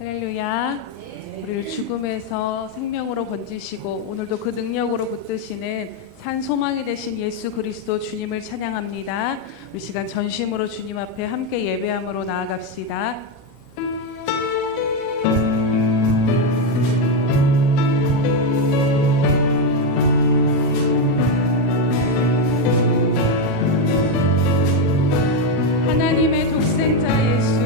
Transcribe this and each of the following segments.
할렐루야. 우리를 죽음에서 생명으로 건지시고 오늘도 그 능력으로 붙드시는 산 소망이 되신 예수 그리스도 주님을 찬양합니다. 우리 시간 전심으로 주님 앞에 함께 예배함으로 나아갑시다. 하나님의 독생자 예수,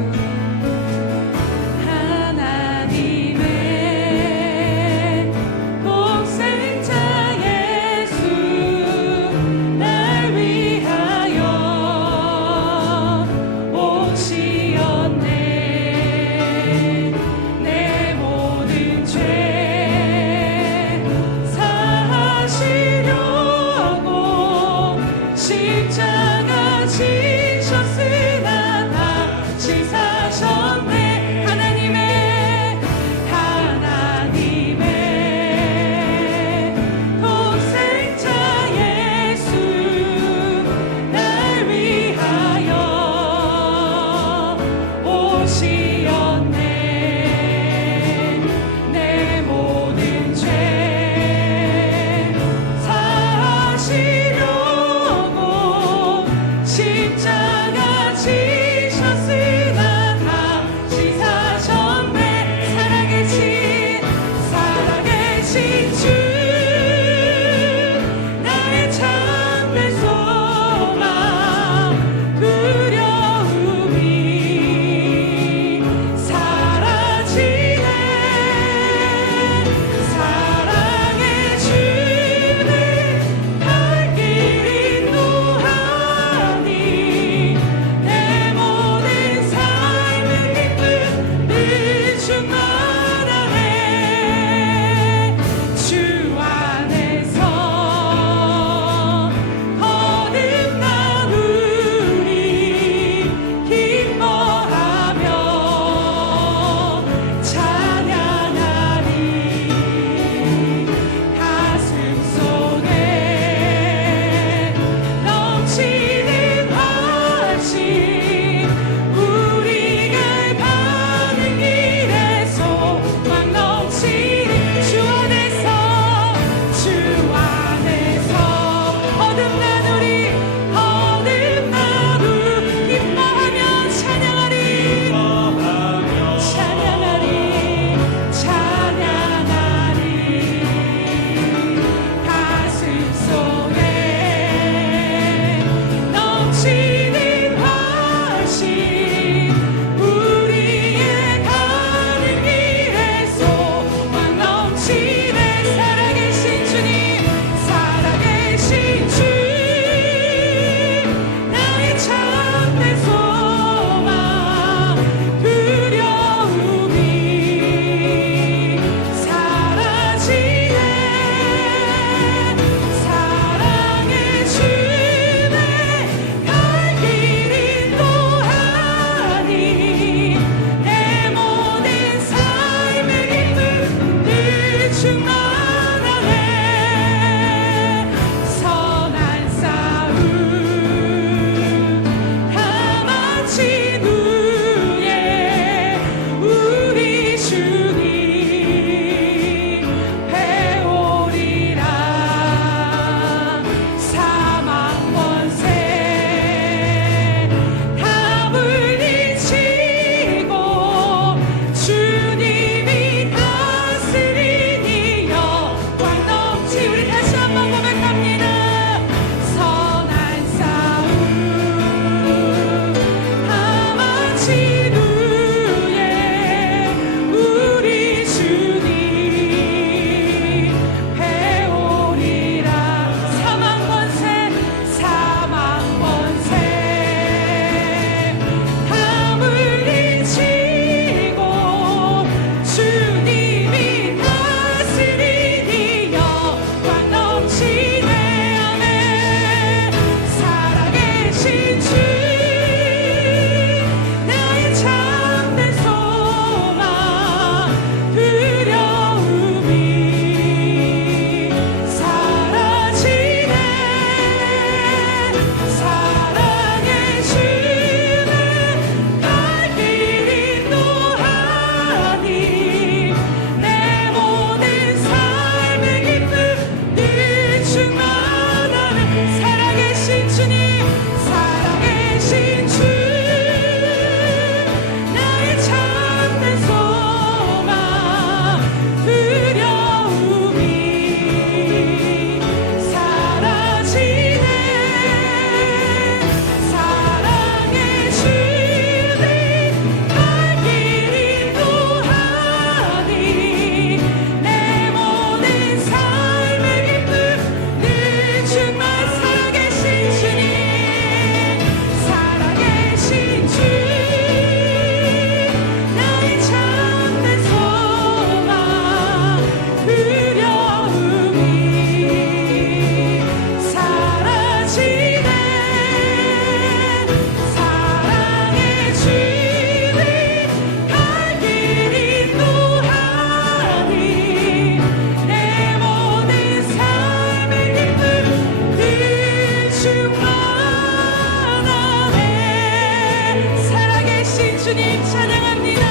주님 찬양합니다.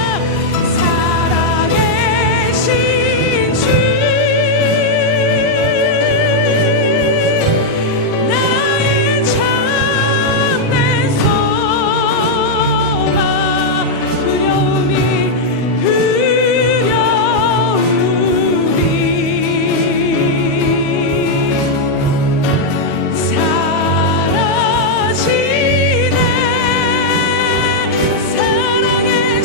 살아계신 주 나의 참된 소망 두려움이 사라지네 사랑의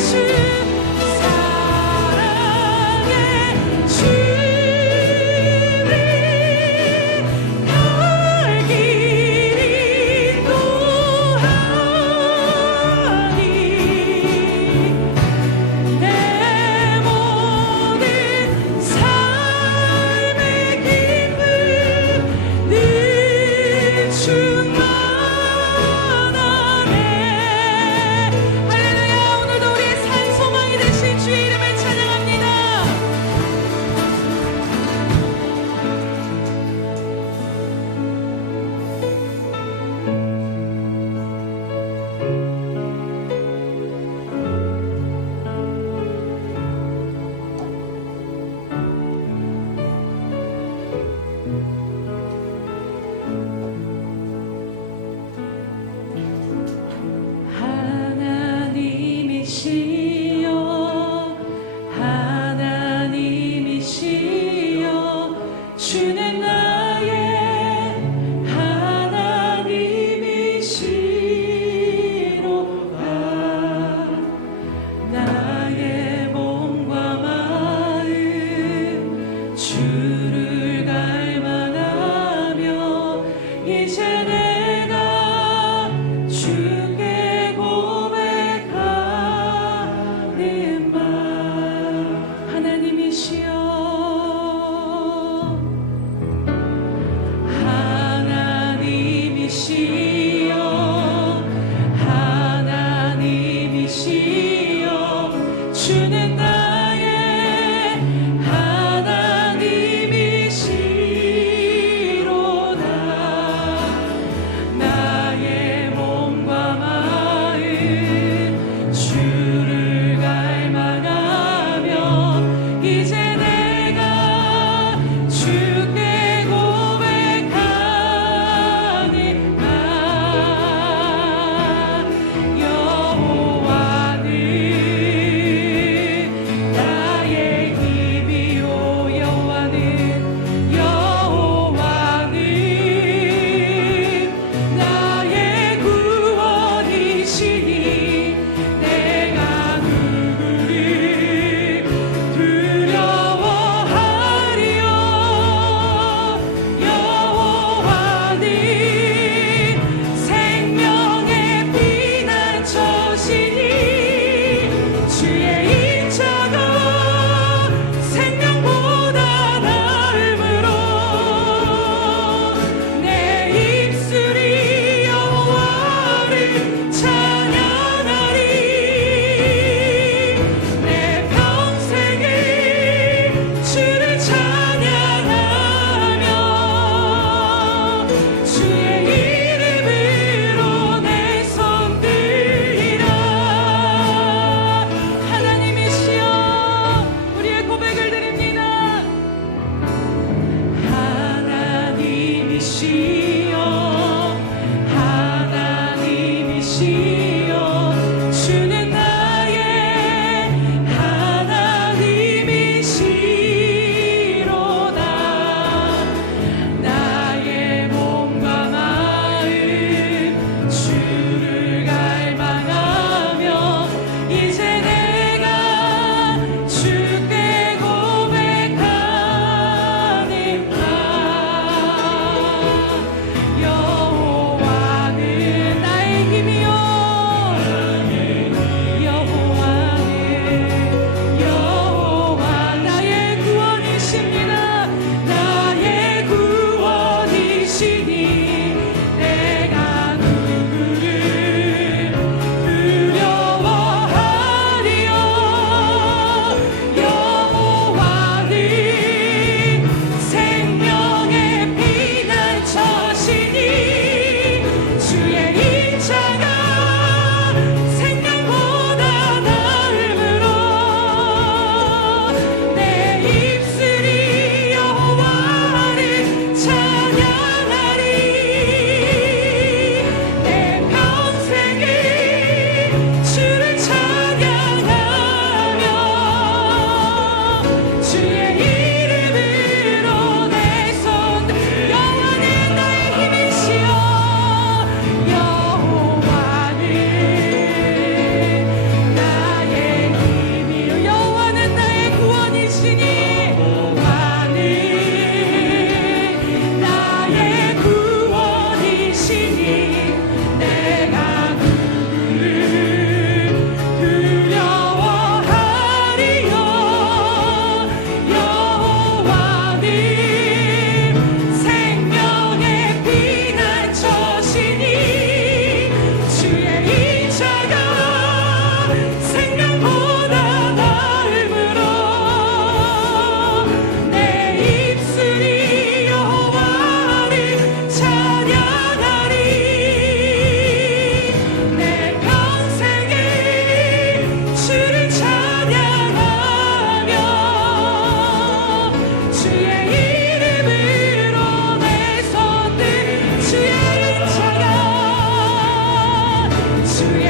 주의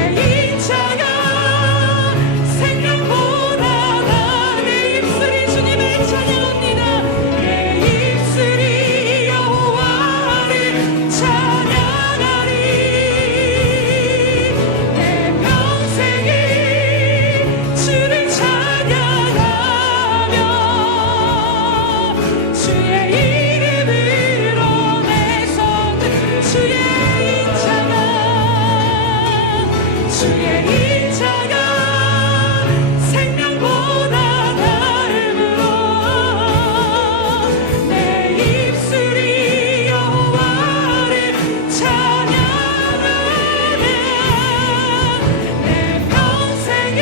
인자가 생명보다 나 내 입술이 주님을 찬양합니다. 내 입술이 여호와를 찬양하리. 내 평생이 주를 찬양하며 주의 이름으로 내 손 주의 인자가 생명보다 나음으로 내 입술이 여호와를 찬양하며 내 평생이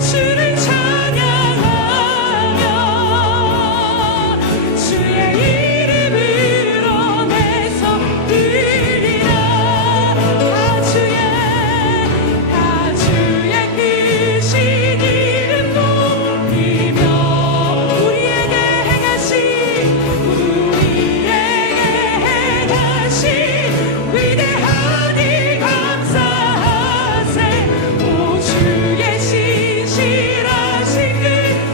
주를 찬양하며 주의 이름으로 내 손 들리라. 다 주의 크신 이름 높이며 우리에게 행하신 위대한 일 감사하세. 오 주의 신실하신 그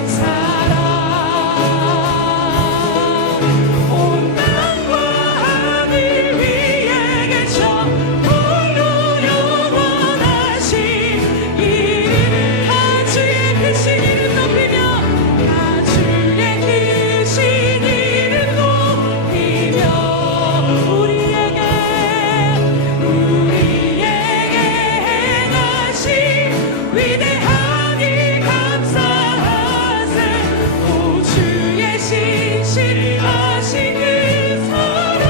사랑 온 땅과 하늘 위에 계셔 홀로 영원하신 이름. 다 주의 크신 이름 높이며 다 주의 크신 이름 높이며 우리에게 행하신 위대한 일 감사하세. 오 주의 신실하신 그 사랑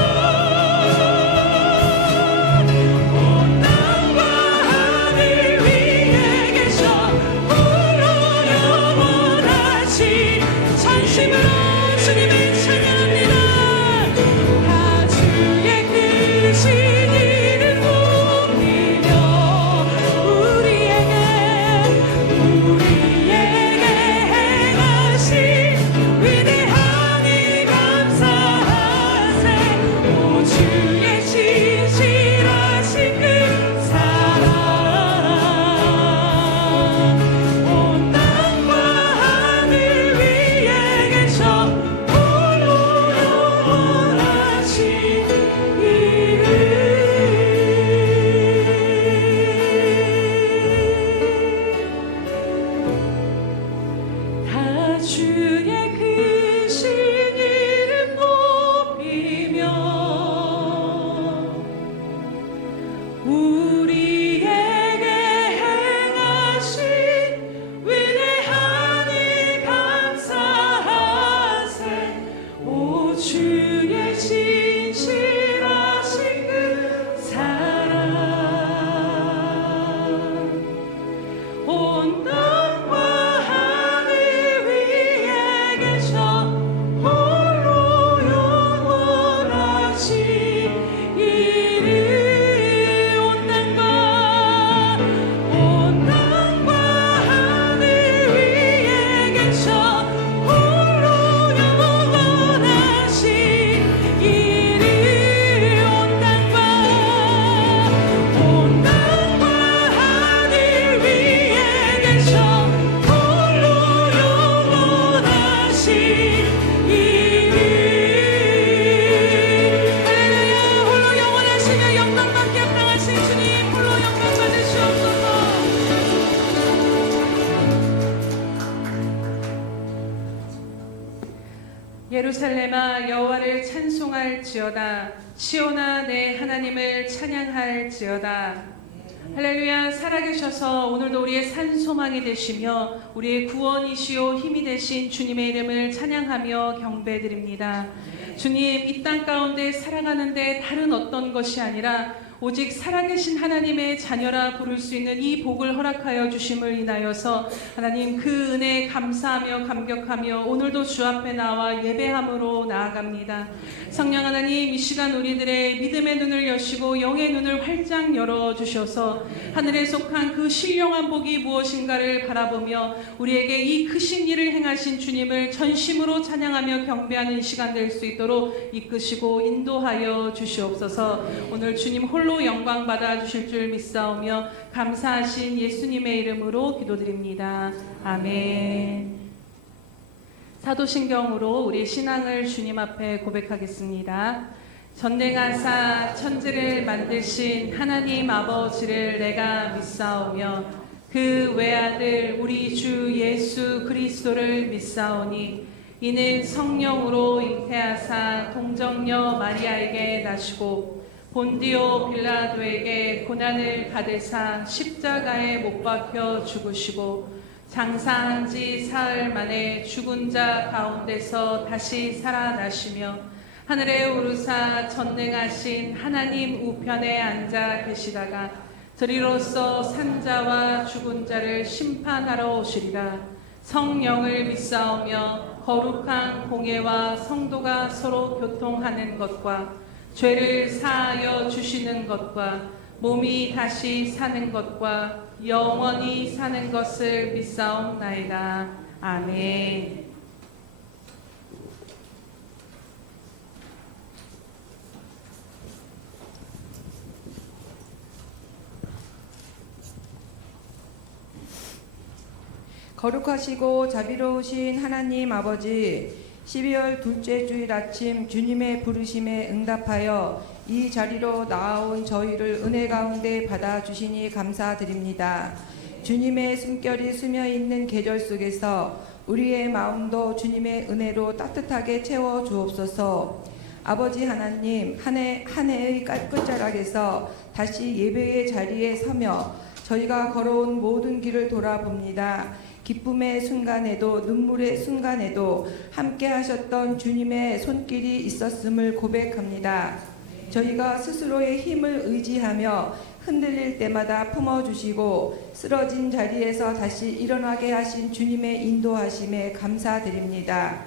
온 땅과 하늘 위에 계셔 홀로 영원하신 전심으로 주님을 찬양합니다. 다 주의 크신 이름 높이며 우리에게 행하신 위대한 일 감사하세. 오 주의 신실하신 그 사랑 온 땅과 하늘 위에 계셔 홀로 영원하신 이름. 다 주의 크신 이름 높이며 우리에게 행하신 위대한 일 감사하세. 오 주의 신실하신 그 사랑 온 땅과 하늘 위에 계셔 홀로 영원하신 이름. 온 땅과 하늘 위에 계셔 홀로 영원하신 이름. 온 땅과 하늘 위에 계셔 홀로 영원하신 이름. 할렐루야. 홀로 영원하시며 영광받게 합당하신 주님 홀로 영광 받으시옵소서. 예루살렘아 여호와를 찬송할지어다. 시온아 내 하나님을 찬양할지어다. 할렐루야. 살아계셔서 오늘도 우리의 산소망이 되시며 우리의 구원이시오 힘이 되신 주님의 이름을 찬양하며 경배드립니다. 주님, 이 땅 가운데 살아가는데 다른 어떤 것이 아니라 오직 살아계신 하나님의 자녀라 부를 수 있는 이 복을 허락하여 주심을 인하여서 하나님 그 은혜에 감사하며 감격하며 오늘도 주 앞에 나와 예배함으로 나아갑니다. 성령 하나님, 이 시간 우리들의 믿음의 눈을 여시고 영의 눈을 활짝 열어주셔서 하늘에 속한 그 신령한 복이 무엇인가를 바라보며 우리에게 이 크신 일을 행하신 주님을 전심으로 찬양하며 경배하는 시간 될 수 있도록 이끄시고 인도하여 주시옵소서. 오늘 주님 홀로 뜻대로 영광 받아 주실 줄 믿사오며 감사하신 예수님의 이름으로 기도드립니다. 아멘. 사도신경으로 우리 신앙을 주님 앞에 고백하겠습니다. 전능하사 천지를 만드신 하나님 아버지를 내가 믿사오며 그 외아들 우리 주 예수 그리스도를 믿사오니 이는 성령으로 잉태하사 동정녀 마리아에게 나시고 본디오 빌라도에게 고난을 받으사 십자가에 못 박혀 죽으시고 장사한 지 사흘 만에 죽은 자 가운데서 다시 살아나시며 하늘에 오르사 전능하신 하나님 우편에 앉아 계시다가 저리로서 산자와 죽은 자를 심판하러 오시리라. 성령을 믿사오며 거룩한 공예와 성도가 서로 교통하는 것과 죄를 사하여 주시는 것과 몸이 다시 사는 것과 영원히 사는 것을 믿사옵나이다. 아멘. 거룩하시고 자비로우신 하나님 아버지, 12월 둘째 주일 아침 주님의 부르심에 응답하여 이 자리로 나아온 저희를 은혜 가운데 받아주시니 감사드립니다. 주님의 숨결이 스며있는 계절 속에서 우리의 마음도 주님의 은혜로 따뜻하게 채워 주옵소서. 아버지 하나님, 한 해의 끝자락에서 다시 예배의 자리에 서며 저희가 걸어온 모든 길을 돌아봅니다. 기쁨의 순간에도 눈물의 순간에도 함께 하셨던 주님의 손길이 있었음을 고백합니다. 저희가 스스로의 힘을 의지하며 흔들릴 때마다 품어주시고 쓰러진 자리에서 다시 일어나게 하신 주님의 인도하심에 감사드립니다.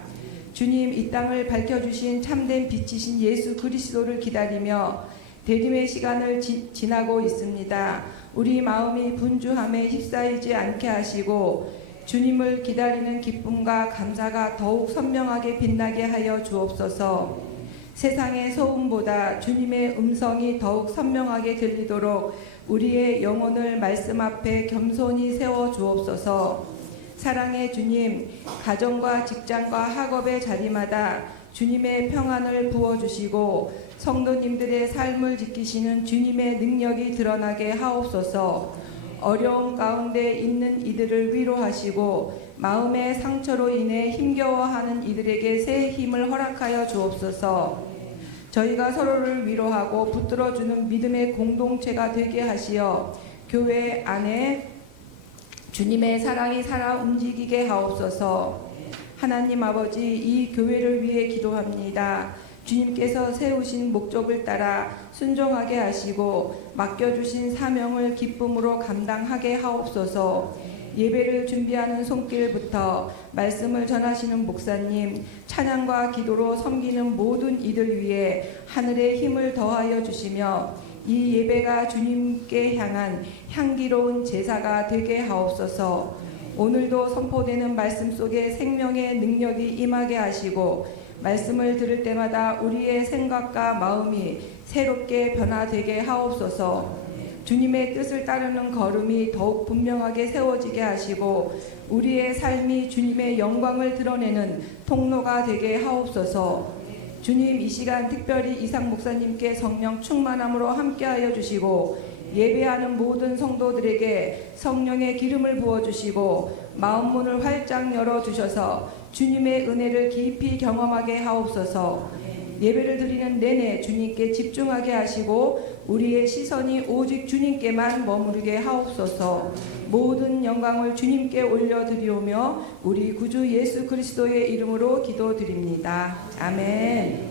주님, 이 땅을 밝혀주신 참된 빛이신 예수 그리스도를 기다리며 대림의 시간을 지나고 있습니다. 우리 마음이 분주함에 휩싸이지 않게 하시고 주님을 기다리는 기쁨과 감사가 더욱 선명하게 빛나게 하여 주옵소서. 세상의 소음보다 주님의 음성이 더욱 선명하게 들리도록 우리의 영혼을 말씀 앞에 겸손히 세워 주옵소서. 사랑의 주님, 가정과 직장과 학업의 자리마다 주님의 평안을 부어주시고 성도님들의 삶을 지키시는 주님의 능력이 드러나게 하옵소서. 어려움 가운데 있는 이들을 위로하시고 마음의 상처로 인해 힘겨워하는 이들에게 새 힘을 허락하여 주옵소서. 저희가 서로를 위로하고 붙들어주는 믿음의 공동체가 되게 하시어 교회 안에 주님의 사랑이 살아 움직이게 하옵소서. 하나님 아버지, 이 교회를 위해 기도합니다. 주님께서 세우신 목적을 따라 순종하게 하시고 맡겨주신 사명을 기쁨으로 감당하게 하옵소서. 예배를 준비하는 손길부터 말씀을 전하시는 목사님, 찬양과 기도로 섬기는 모든 이들 위해 하늘의 힘을 더하여 주시며 이 예배가 주님께 향한 향기로운 제사가 되게 하옵소서. 오늘도 선포되는 말씀 속에 생명의 능력이 임하게 하시고 말씀을 들을 때마다 우리의 생각과 마음이 새롭게 변화되게 하옵소서. 주님의 뜻을 따르는 걸음이 더욱 분명하게 세워지게 하시고 우리의 삶이 주님의 영광을 드러내는 통로가 되게 하옵소서. 주님, 이 시간 특별히 이상 목사님께 성령 충만함으로 함께하여 주시고 예배하는 모든 성도들에게 성령의 기름을 부어주시고 마음 문을 활짝 열어주셔서 주님의 은혜를 깊이 경험하게 하옵소서. 예배를 드리는 내내 주님께 집중하게 하시고 우리의 시선이 오직 주님께만 머무르게 하옵소서. 모든 영광을 주님께 올려드리오며 우리 구주 예수 그리스도의 이름으로 기도드립니다. 아멘.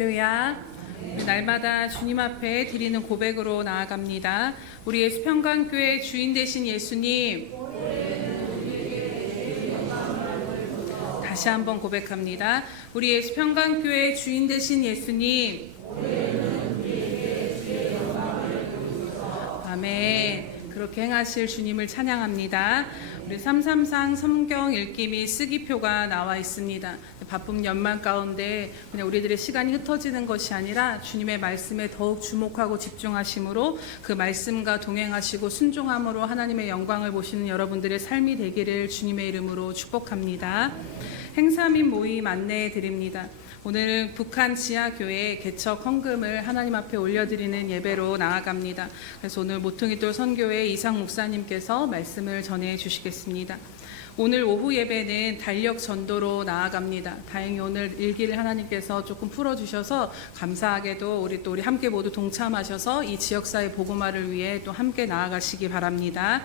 할렐루야. 우리 날마다 주님 앞에 드리는 고백으로 나아갑니다. 우리 예수 평강교회 주인 되신 예수님, 다시 한번 고백합니다. 우리 예수 평강교회 주인 되신 예수님, 아멘. 그렇게 행하실 주님을 찬양합니다. 우리 333 성경 읽기 및 쓰기표가 나와 있습니다. 바쁜 연말 가운데 그냥 우리들의 시간이 흩어지는 것이 아니라 주님의 말씀에 더욱 주목하고 집중하심으로 그 말씀과 동행하시고 순종함으로 하나님의 영광을 보시는 여러분들의 삶이 되기를 주님의 이름으로 축복합니다. 행사 및 모임 안내해 드립니다. 오늘은 북한 지하교회 개척 헌금을 하나님 앞에 올려드리는 예배로 나아갑니다. 그래서 오늘 모퉁이돌 선교회 이상 목사님께서 말씀을 전해 주시겠습니다. 오늘 오후 예배는 달력 전도로 나아갑니다. 다행히 오늘 일기를 하나님께서 조금 풀어주셔서 감사하게도 우리 함께 모두 동참하셔서 이 지역사회 복음화를 위해 또 함께 나아가시기 바랍니다.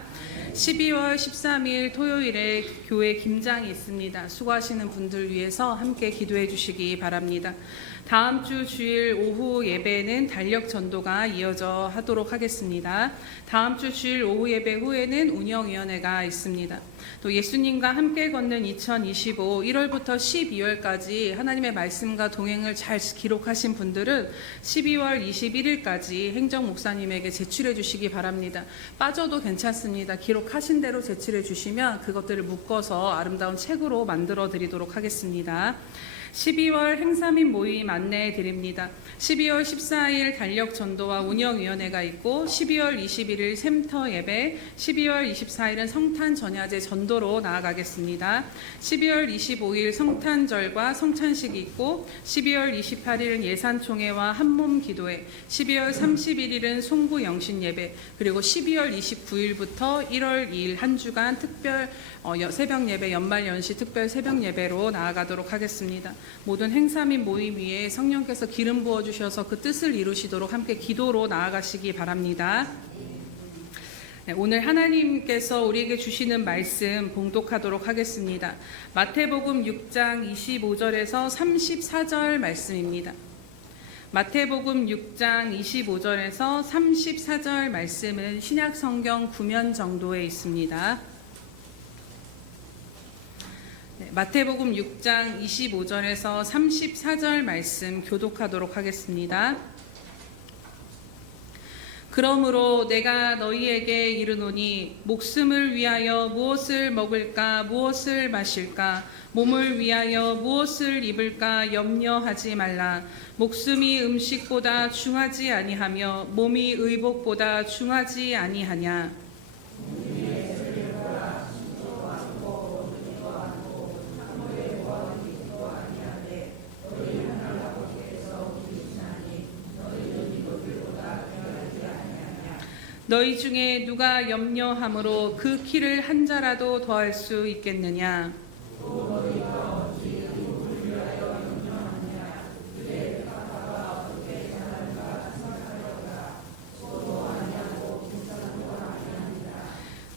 12월 13일 토요일에 교회 김장이 있습니다. 수고하시는 분들 위해서 함께 기도해 주시기 바랍니다. 다음 주 주일 오후 예배는 달력 전도가 이어져 하도록 하겠습니다. 다음 주 주일 오후 예배 후에는 운영위원회가 있습니다. 또 예수님과 함께 걷는 2025 1월부터 12월까지 하나님의 말씀과 동행을 잘 기록하신 분들은 12월 21일까지 행정 목사님에게 제출해 주시기 바랍니다. 빠져도 괜찮습니다. 기록하신 대로 제출해 주시면 그것들을 묶어서 아름다운 책으로 만들어 드리도록 하겠습니다. 12월 행사 및 모임 안내해 드립니다. 12월 14일 달력 전도와 운영위원회가 있고 12월 21일 샘터 예배, 12월 24일은 성탄 전야제 전도로 나아가겠습니다. 12월 25일 성탄절과 성찬식이 있고 12월 28일은 예산총회와 한몸 기도회, 12월 31일은 송구 영신 예배, 그리고 12월 29일부터 1월 2일 한 주간 특별 새벽 예배, 연말 연시 특별 새벽 예배로 나아가도록 하겠습니다. 모든 행사 및 모임 위에 성령께서 기름 부어주셔서 그 뜻을 이루시도록 함께 기도로 나아가시기 바랍니다. 네, 오늘 하나님께서 우리에게 주시는 말씀 봉독하도록 하겠습니다. 마태복음 6장 25절에서 34절 말씀입니다. 마태복음 6장 25절에서 34절 말씀은 신약 성경 9면 정도에 있습니다. 마태복음 6장 25절에서 34절 말씀 교독하도록 하겠습니다. 그러므로 내가 너희에게 이르노니 목숨을 위하여 무엇을 먹을까 무엇을 마실까 몸을 위하여 무엇을 입을까 염려하지 말라. 목숨이 음식보다 중하지 아니하며 몸이 의복보다 중하지 아니하냐. 너희 중에 누가 염려함으로 그 키를 한 자라도 더할 수 있겠느냐?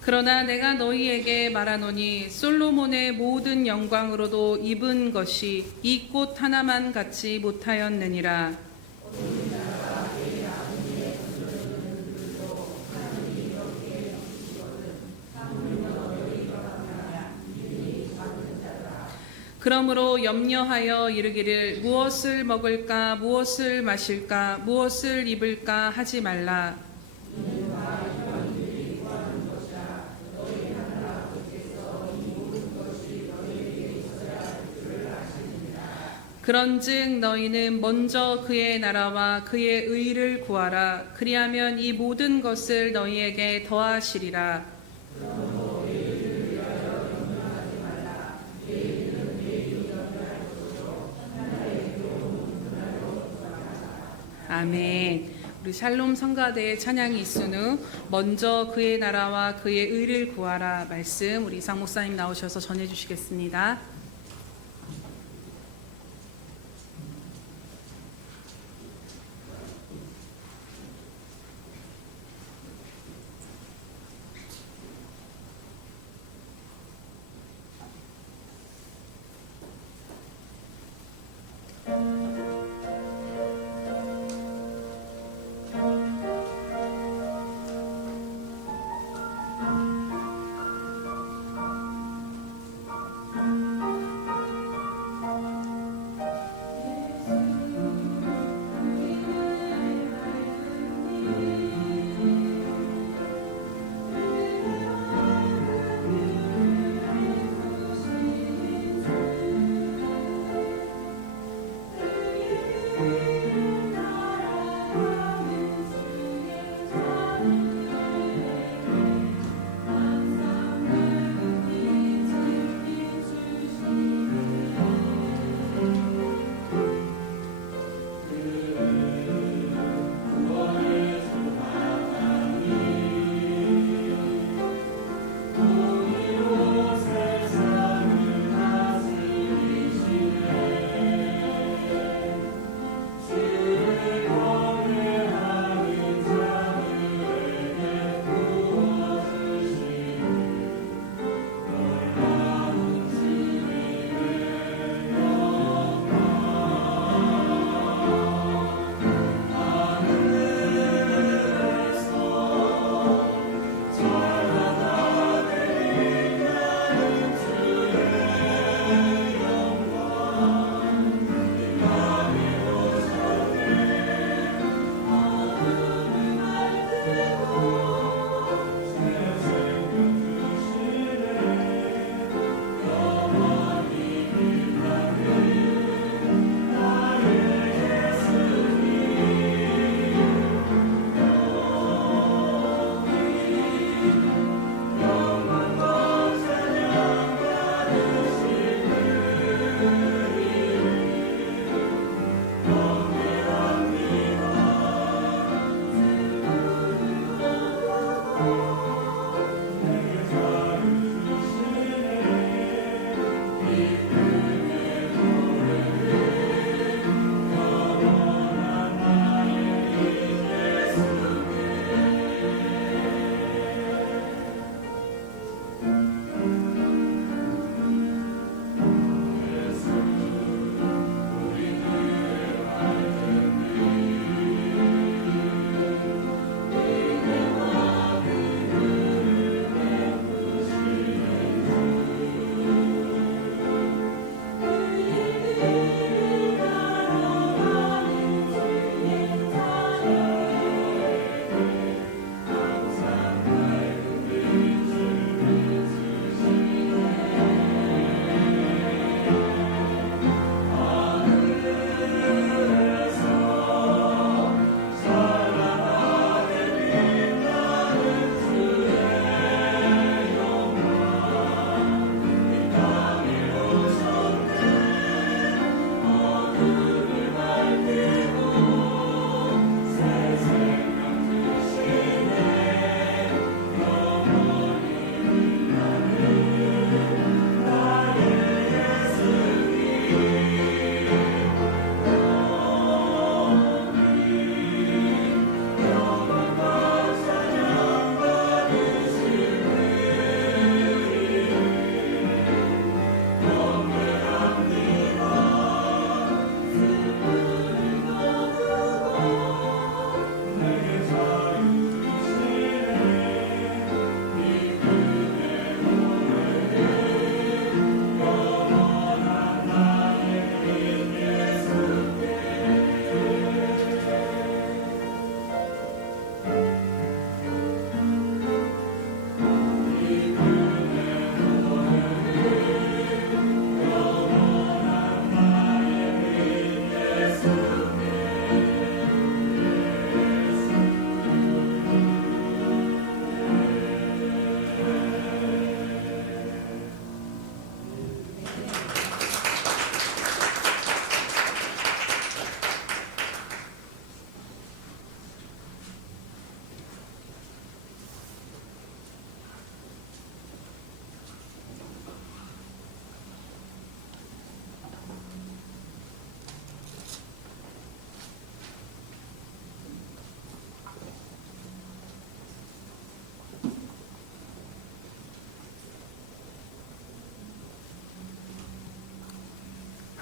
그러나 내가 너희에게 말하노니 솔로몬의 모든 영광으로도 입은 것이 이 꽃 하나만 같이 못하였느니라. 그러므로 염려하여 이르기를 무엇을 먹을까 무엇을 마실까 무엇을 입을까 하지 말라. 그런즉 너희는 먼저 그의 나라와 그의 의를 구하라. 그리하면 이 모든 것을 너희에게 더하시리라. 아멘. 우리 샬롬 성가대의 찬양이 있은 후 먼저 그의 나라와 그의 의를 구하라 말씀 우리 이상 목사님 나오셔서 전해 주시겠습니다.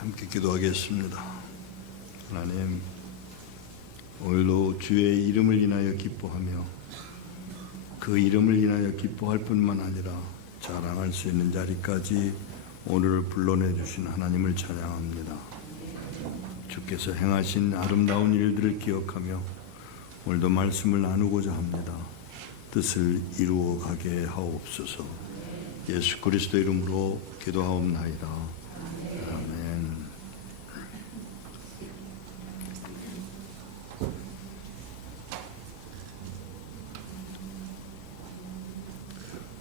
함께 기도하겠습니다. 하나님, 오늘도 주의 이름을 인하여 기뻐하며 그 이름을 인하여 기뻐할 뿐만 아니라 자랑할 수 있는 자리까지 오늘을 불러내 주신 하나님을 찬양합니다. 주께서 행하신 아름다운 일들을 기억하며 오늘도 말씀을 나누고자 합니다. 뜻을 이루어 가게 하옵소서. 예수 그리스도 이름으로 기도하옵나이다. 아멘.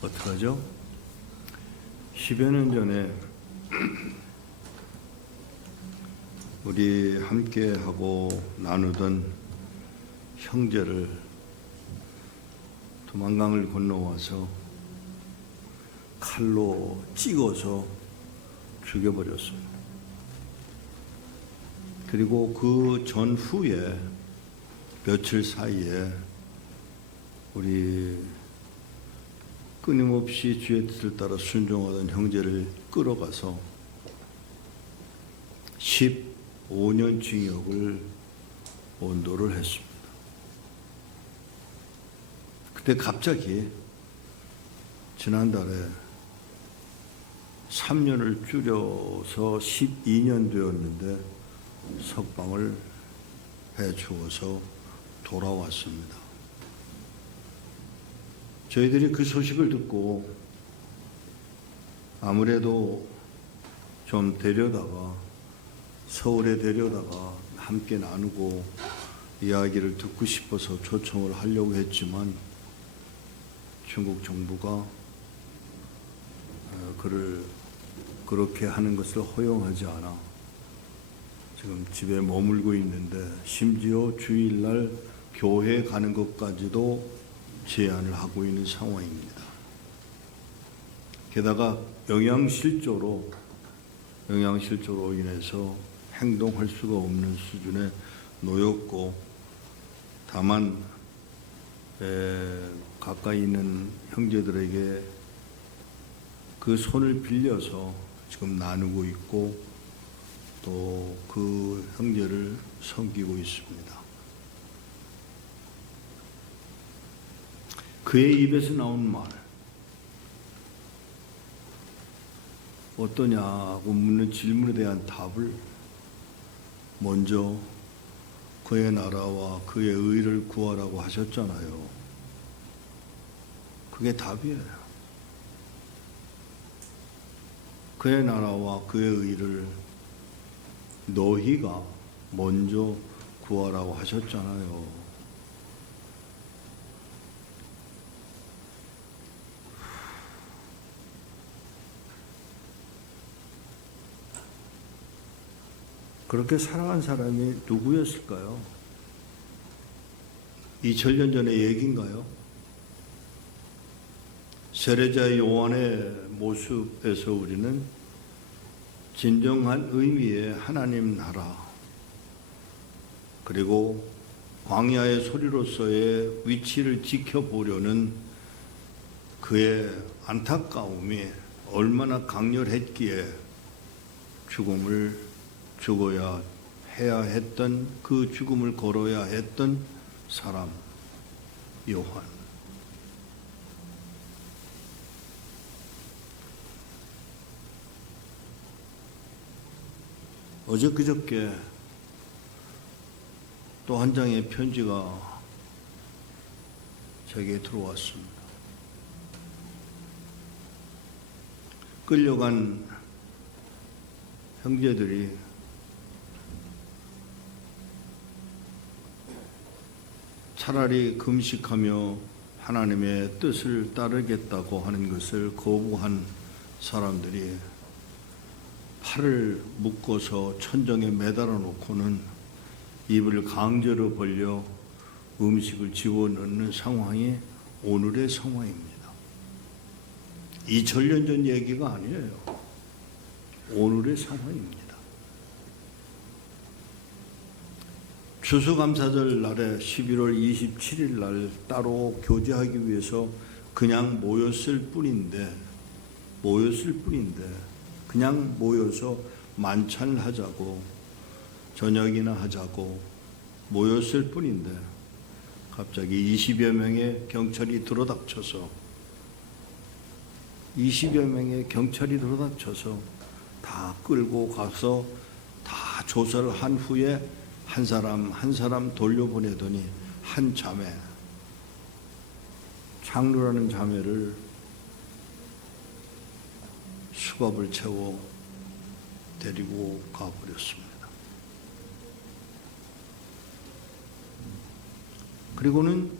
어떡하죠? 10여 년 전에 우리 함께 하고 나누던 형제를 두만강을 건너와서 칼로 찍어서 죽여버렸어요. 그리고 그 전후에 며칠 사이에 우리 끊임없이 주의 뜻을 따라 순종하던 형제를 끌어가서 15년 징역을 온도를 했습니다. 그때 갑자기 지난달에 3년을 줄여서 12년 되었는데 석방을 해주어서 돌아왔습니다. 저희들이 그 소식을 듣고 아무래도 좀 데려다가 서울에 데려다가 함께 나누고 이야기를 듣고 싶어서 초청을 하려고 했지만 중국 정부가 그를 그렇게 하는 것을 허용하지 않아 지금 집에 머물고 있는데 심지어 주일날 교회 가는 것까지도 제한을 하고 있는 상황입니다. 게다가 영양실조로 인해서 행동할 수가 없는 수준에 놓였고 다만 가까이 있는 형제들에게 그 손을 빌려서 지금 나누고 있고 또 그 형제를 섬기고 있습니다. 그의 입에서 나온 말 어떠냐고 묻는 질문에 대한 답을 먼저 그의 나라와 그의 의를 구하라고 하셨잖아요. 그게 답이에요. 그의 나라와 그의 의를 너희가 먼저 구하라고 하셨잖아요. 그렇게 살아간 사람이 누구였을까요? 2000년 전의 얘기인가요? 세례자 요한의 모습에서 우리는 진정한 의미의 하나님 나라 그리고 광야의 소리로서의 위치를 지켜보려는 그의 안타까움이 얼마나 강렬했기에 죽음을 죽어야 해야 했던 그 죽음을 걸어야 했던 사람 요한. 어제 그저께 또 한 장의 편지가 제게 들어왔습니다. 끌려간 형제들이 차라리 금식하며 하나님의 뜻을 따르겠다고 하는 것을 거부한 사람들이 팔을 묶어서 천정에 매달아 놓고는 입을 강제로 벌려 음식을 집어넣는 상황이 오늘의 상황입니다. 2000년 전 얘기가 아니에요. 오늘의 상황입니다. 추수감사절 날에 11월 27일 날 따로 교제하기 위해서 그냥 모였을 뿐인데 그냥 모여서 만찬을 하자고 저녁이나 하자고 모였을 뿐인데 갑자기 20여 명의 경찰이 들어닥쳐서 다 끌고 가서 다 조사를 한 후에 한 사람 한 사람 돌려보내더니 한 자매, 장로라는 자매를 수갑을 채워 데리고 가버렸습니다. 그리고는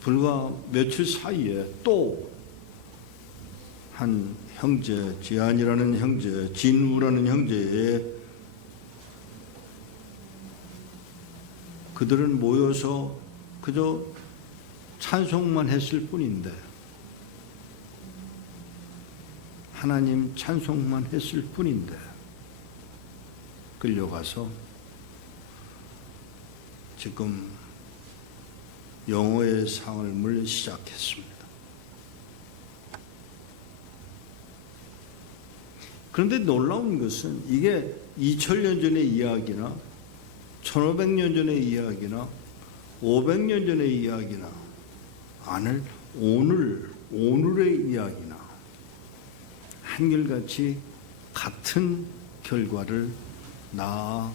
불과 며칠 사이에 또 한 형제, 지안이라는 형제, 진우라는 형제에 그들은 모여서 그저 찬송만 했을 뿐인데, 하나님 찬송만 했을 뿐인데 끌려가서 지금 영어의 삶을 시작했습니다. 그런데 놀라운 것은 이게 2000년 전의 이야기나 1500년 전의 이야기나 500년 전의 이야기나 아닐 오늘의 이야기나 한결같이 같은 결과를 낳아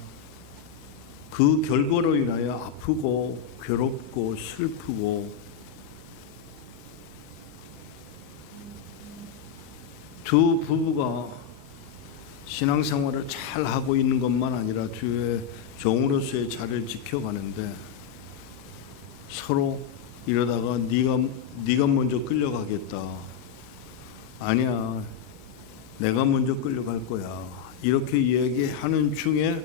그 결과로 인하여 아프고 괴롭고 슬프고 두 부부가 신앙생활을 잘 하고 있는 것만 아니라 주의 종으로서의 자리를 지켜가는데 서로 이러다가 네가 먼저 끌려가겠다. 아니야, 내가 먼저 끌려갈 거야. 이렇게 얘기하는 중에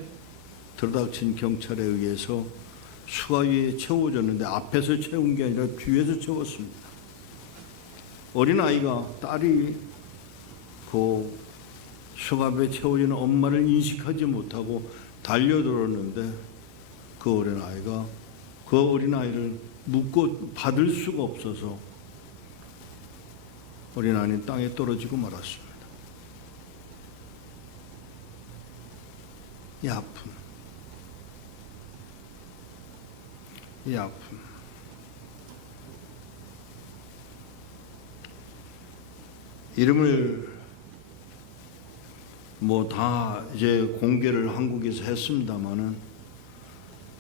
들어닥친 경찰에 의해서 수하위에 채워졌는데 앞에서 채운 게 아니라 뒤에서 채웠습니다. 어린아이가 딸이 그 수갑에 채워진 엄마를 인식하지 못하고 달려들었는데 그 어린아이를 묶고 받을 수가 없어서 어린아이는 땅에 떨어지고 말았습니다. 이 아픔, 이 아픔. 이름을 다 이제 공개를 한국에서 했습니다마는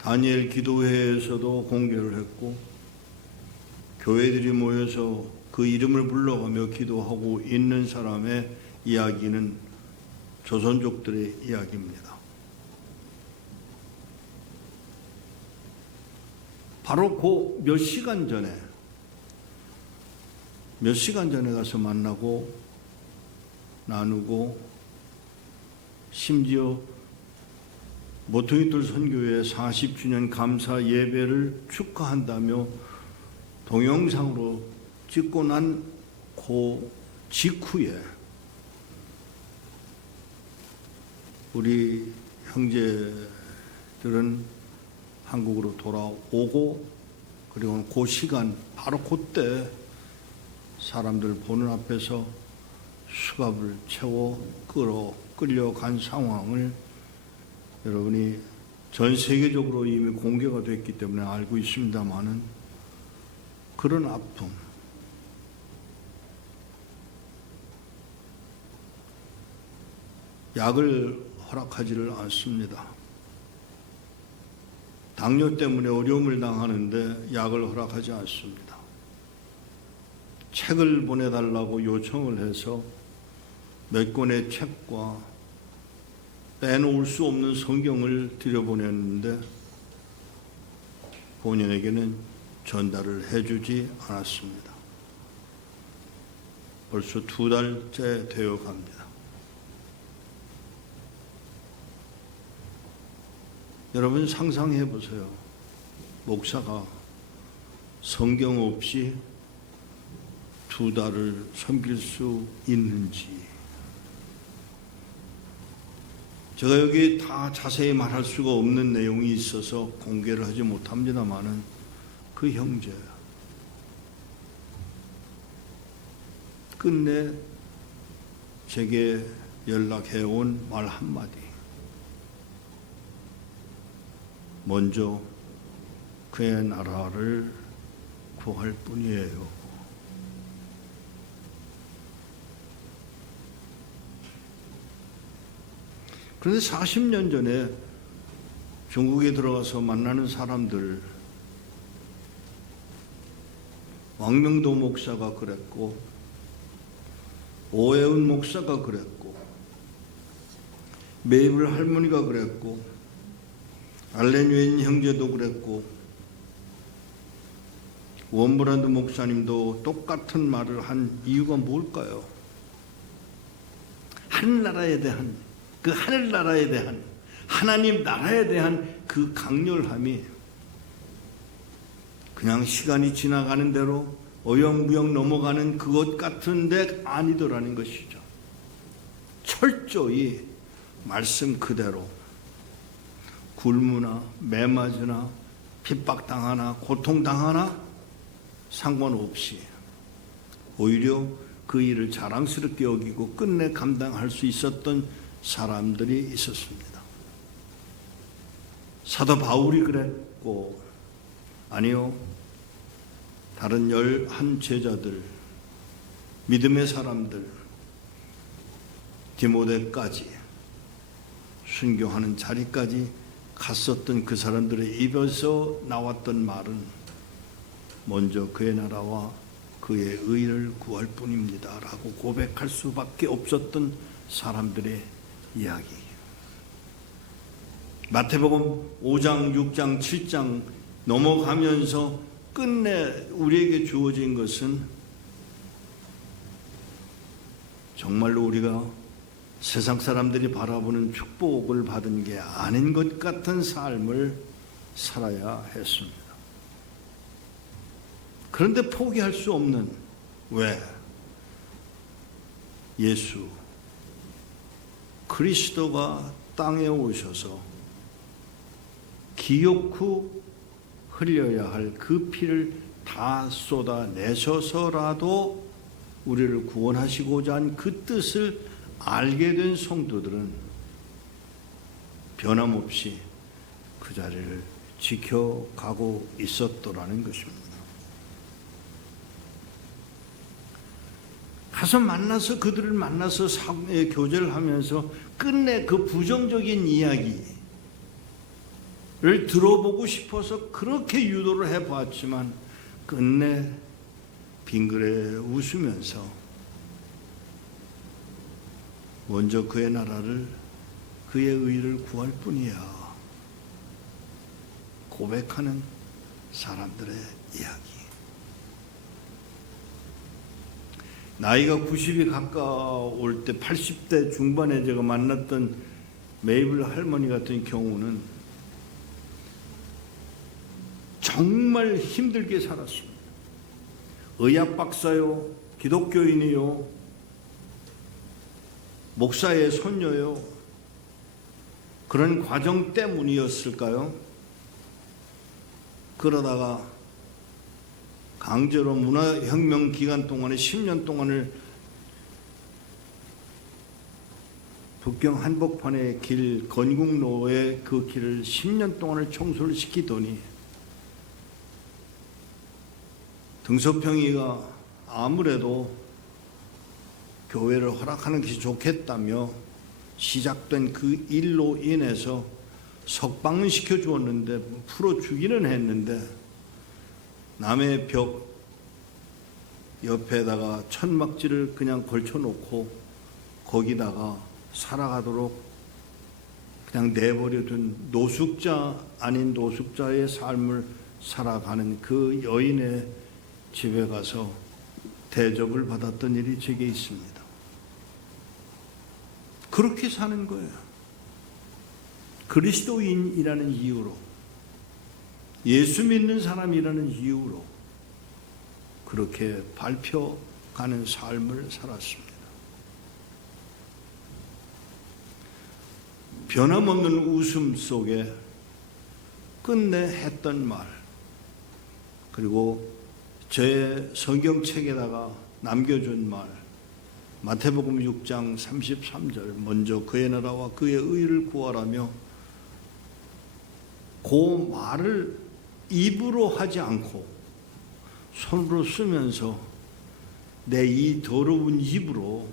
다니엘 기도회에서도 공개를 했고 교회들이 모여서 그 이름을 불러가며 기도하고 있는 사람의 이야기는 조선족들의 이야기입니다. 바로 그 몇 시간 전에 가서 만나고 나누고 심지어 모퉁이돌 선교회 40주년 감사 예배를 축하한다며 동영상으로 찍고 난 그 직후에 우리 형제들은 한국으로 돌아오고 그리고 그 시간 바로 그때 사람들 보는 앞에서 수갑을 채워 끌려간 상황을 여러분이 전 세계적으로 이미 공개가 됐기 때문에 알고 있습니다만은 그런 아픔, 약을 허락하지를 않습니다. 당뇨 때문에 어려움을 당하는데 약을 허락하지 않습니다. 책을 보내달라고 요청을 해서 몇 권의 책과 빼놓을 수 없는 성경을 들여보냈는데 본인에게는 전달을 해주지 않았습니다. 벌써 2달째 되어 갑니다. 여러분 상상해 보세요. 목사가 성경 없이 2달을 섬길 수 있는지. 제가 여기 다 자세히 말할 수가 없는 내용이 있어서 공개를 하지 못합니다만은 그 형제 끝내 제게 연락해온 말 한마디. 먼저 그의 나라를 구할 뿐이에요. 그런데 40년 전에 중국에 들어가서 만나는 사람들, 왕명도 목사가 그랬고, 오해운 목사가 그랬고, 메이블 할머니가 그랬고, 알렌 웨인 형제도 그랬고, 원브란드 목사님도 똑같은 말을 한 이유가 뭘까요? 하늘나라에 대한, 그 하늘나라에 대한, 하나님 나라에 대한 그 강렬함이 그냥 시간이 지나가는 대로 어영부영 넘어가는 그것 같은데 아니더라는 것이죠. 철저히 말씀 그대로 굶으나 매맞으나 핍박당하나 고통당하나 상관없이 오히려 그 일을 자랑스럽게 여기고 끝내 감당할 수 있었던 사람들이 있었습니다. 사도 바울이 그랬고, 아니요, 다른 11 제자들, 믿음의 사람들, 디모데까지 순교하는 자리까지 갔었던 그 사람들의 입에서 나왔던 말은 먼저 그의 나라와 그의 의를 구할 뿐입니다 라고 고백할 수밖에 없었던 사람들의 이야기. 마태복음 5장, 6장, 7장 넘어가면서 끝내 우리에게 주어진 것은 정말로 우리가 세상 사람들이 바라보는 축복을 받은 게 아닌 것 같은 삶을 살아야 했습니다. 그런데 포기할 수 없는, 왜? 예수 그리스도가 땅에 오셔서 기어코 흘려야 할 그 피를 다 쏟아내셔서라도 우리를 구원하시고자 한 그 뜻을 알게 된 성도들은 변함없이 그 자리를 지켜가고 있었더라는 것입니다. 가서 만나서 그들을 만나서 교제를 하면서 끝내 그 부정적인 이야기를 들어보고 싶어서 그렇게 유도를 해봤지만 끝내 빙그레 웃으면서 먼저 그의 나라를, 그의 의를 구할 뿐이야 고백하는 사람들의 이야기. 나이가 90이 가까울 때 80대 중반에 제가 만났던 메이블 할머니 같은 경우는 정말 힘들게 살았습니다. 의학 박사요, 기독교인이요, 목사의 손녀요. 그런 과정 때문이었을까요? 그러다가 강제로 문화혁명 기간 동안에 10년 동안을 북경 한복판의 길, 건국로의 그 길을 10년 동안을 청소를 시키더니 등소평이가 아무래도 교회를 허락하는 것이 좋겠다며 시작된 그 일로 인해서 석방은 시켜주었는데 풀어주기는 했는데 남의 벽 옆에다가 천막지를 그냥 걸쳐놓고 거기다가 살아가도록 그냥 내버려둔 노숙자 아닌 노숙자의 삶을 살아가는 그 여인의 집에 가서 대접을 받았던 일이 제게 있습니다. 그렇게 사는 거예요. 그리스도인이라는 이유로, 예수 믿는 사람이라는 이유로 그렇게 밟혀가는 삶을 살았습니다. 변함없는 웃음 속에 끝내 했던 말, 그리고 제 성경책에다가 남겨준 말, 마태복음 6장 33절 먼저 그의 나라와 그의 의를 구하라며 그 말을 입으로 하지 않고 손으로 쓰면서 내 이 더러운 입으로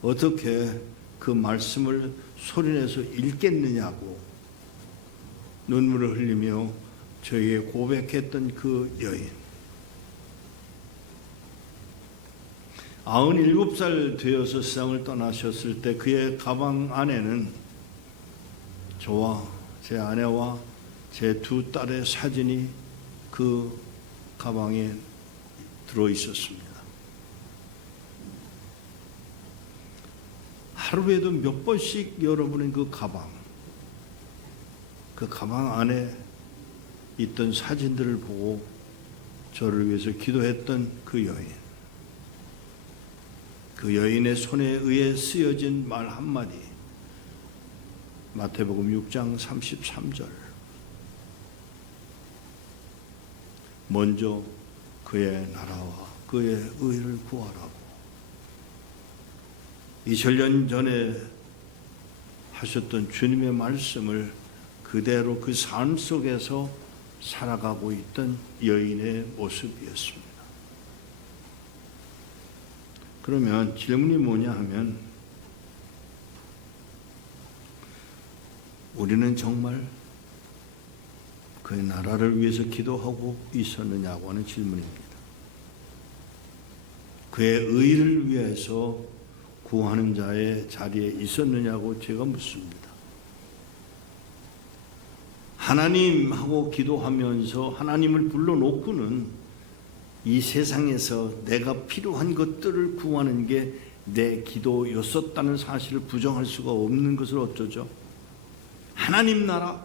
어떻게 그 말씀을 소리내서 읽겠느냐고 눈물을 흘리며 저에게 고백했던 그 여인. 97살 되어서 세상을 떠나셨을 때 그의 가방 안에는 저와 제 아내와 제 두 딸의 사진이 그 가방에 들어 있었습니다. 하루에도 몇 번씩 여러분은 그 가방 안에 있던 사진들을 보고 저를 위해서 기도했던 그 여인. 그 여인의 손에 의해 쓰여진 말 한마디. 마태복음 6장 33절. 먼저 그의 나라와 그의 의를 구하라고. 2000년 전에 하셨던 주님의 말씀을 그대로 그 삶 속에서 살아가고 있던 여인의 모습이었습니다. 그러면 질문이 뭐냐 하면 우리는 정말 그의 나라를 위해서 기도하고 있었느냐고 하는 질문입니다. 그의 의를 위해서 구하는 자의 자리에 있었느냐고 제가 묻습니다. 하나님하고 기도하면서 하나님을 불러놓고는 이 세상에서 내가 필요한 것들을 구하는 게 내 기도였었다는 사실을 부정할 수가 없는 것을 어쩌죠? 하나님 나라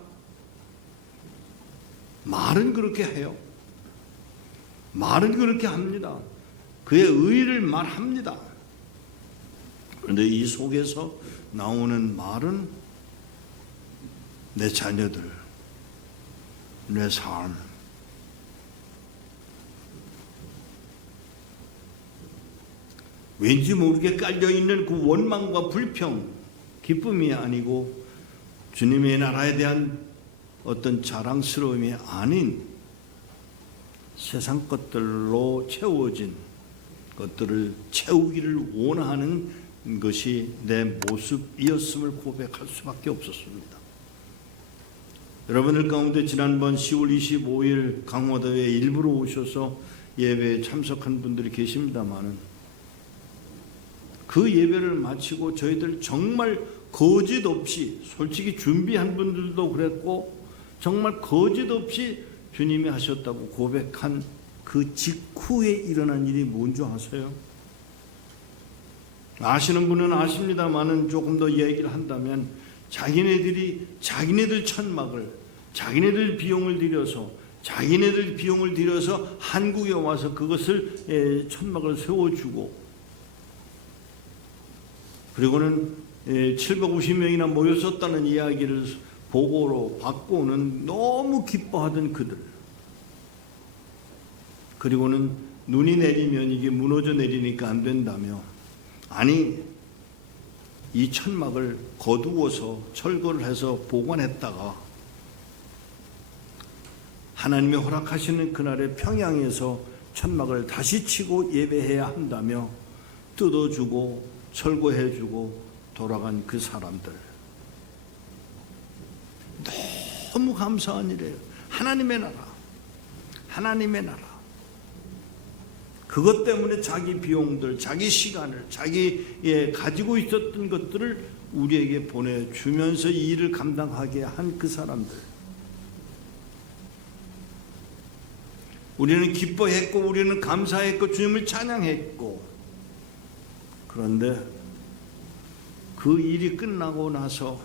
말은 그렇게 해요. 말은 그렇게 합니다. 그의 의를 말합니다. 그런데 이 속에서 나오는 말은 내 자녀들, 내 삶, 왠지 모르게 깔려있는 그 원망과 불평, 기쁨이 아니고 주님의 나라에 대한 어떤 자랑스러움이 아닌 세상 것들로 채워진 것들을 채우기를 원하는 것이 내 모습이었음을 고백할 수밖에 없었습니다. 여러분들 가운데 지난번 10월 25일 강화도에 일부러 오셔서 예배에 참석한 분들이 계십니다마는 그 예배를 마치고 저희들 정말 거짓 없이, 솔직히 준비한 분들도 그랬고 정말 거짓 없이 주님이 하셨다고 고백한 그 직후에 일어난 일이 뭔지 아세요? 아시는 분은 아십니다만은 조금 더 얘기를 한다면 자기네들이 자기네들 천막을, 자기네들 비용을 들여서 한국에 와서 그것을 천막을 세워주고, 그리고는 750명이나 모였었다는 이야기를 보고로 받고는 너무 기뻐하던 그들, 그리고는 눈이 내리면 이게 무너져 내리니까 안 된다며, 아니 이 천막을 거두어서 철거를 해서 보관했다가 하나님이 허락하시는 그날에 평양에서 천막을 다시 치고 예배해야 한다며 뜯어주고 철거해주고 돌아간 그 사람들, 너무 감사한 일이에요. 하나님의 나라, 하나님의 나라. 그것 때문에 자기 비용들, 자기 시간을, 자기 가지고 있었던 것들을 우리에게 보내주면서 이 일을 감당하게 한 그 사람들. 우리는 기뻐했고 우리는 감사했고 주님을 찬양했고, 그런데 그 일이 끝나고 나서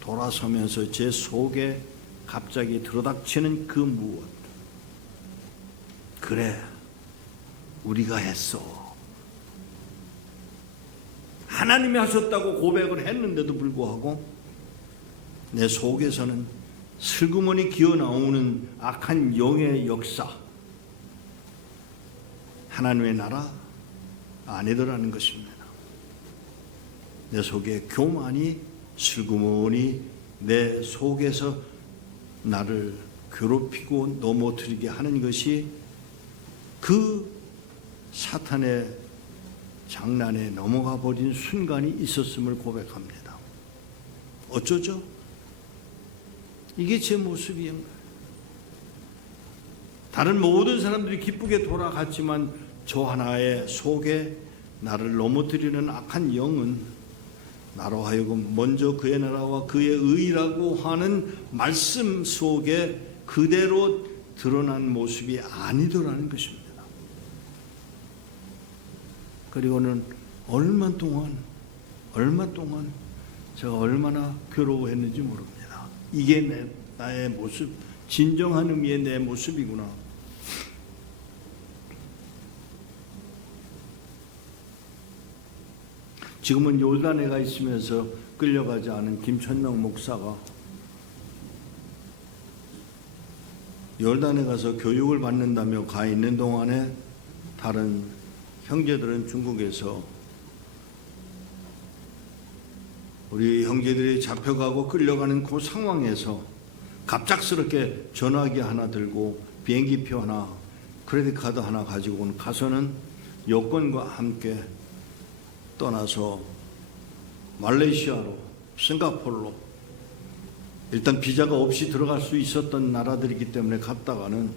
돌아서면서 제 속에 갑자기 들어닥치는 그 무엇. 그래, 우리가 했어. 하나님이 하셨다고 고백을 했는데도 불구하고 내 속에서는 슬그머니 기어나오는 악한 영의 역사, 하나님의 나라, 아니더라는 것입니다. 내 속에 교만이 슬그머니 내 속에서 나를 괴롭히고 넘어뜨리게 하는 것이 그 사탄의 장난에 넘어가 버린 순간이 있었음을 고백합니다. 어쩌죠? 이게 제 모습이었나요? 다른 모든 사람들이 기쁘게 돌아갔지만 저 하나의 속에 나를 넘어뜨리는 악한 영은 나로 하여금 먼저 그의 나라와 그의 의라고 하는 말씀 속에 그대로 드러난 모습이 아니더라는 것입니다. 그리고는 얼마 동안 제가 얼마나 괴로워했는지 모릅니다. 이게 나의 모습, 진정한 의미의 내 모습이구나. 지금은 요단에 가 있으면서 끌려가지 않은 김천명 목사가 요단에 가서 교육을 받는다며 가 있는 동안에 다른 형제들은 중국에서 우리 형제들이 잡혀가고 끌려가는 그 상황에서 갑작스럽게 전화기 하나 들고 비행기표 하나, 크레딧 카드 하나 가지고 가서는 여권과 함께 떠나서 말레이시아로, 싱가포르로, 일단 비자가 없이 들어갈 수 있었던 나라들이기 때문에 갔다가는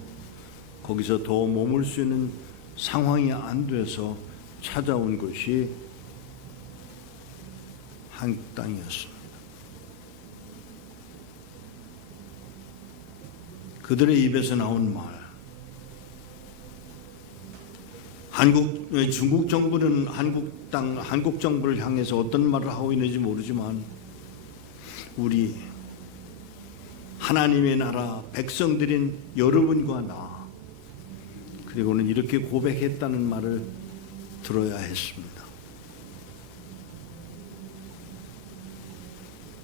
거기서 더 머물 수 있는 상황이 안 돼서 찾아온 것이 한국 땅이었습니다. 그들의 입에서 나온 말, 중국 정부는 한국 정부를 향해서 어떤 말을 하고 있는지 모르지만 우리 하나님의 나라 백성들인 여러분과 나, 그리고는 이렇게 고백했다는 말을 들어야 했습니다.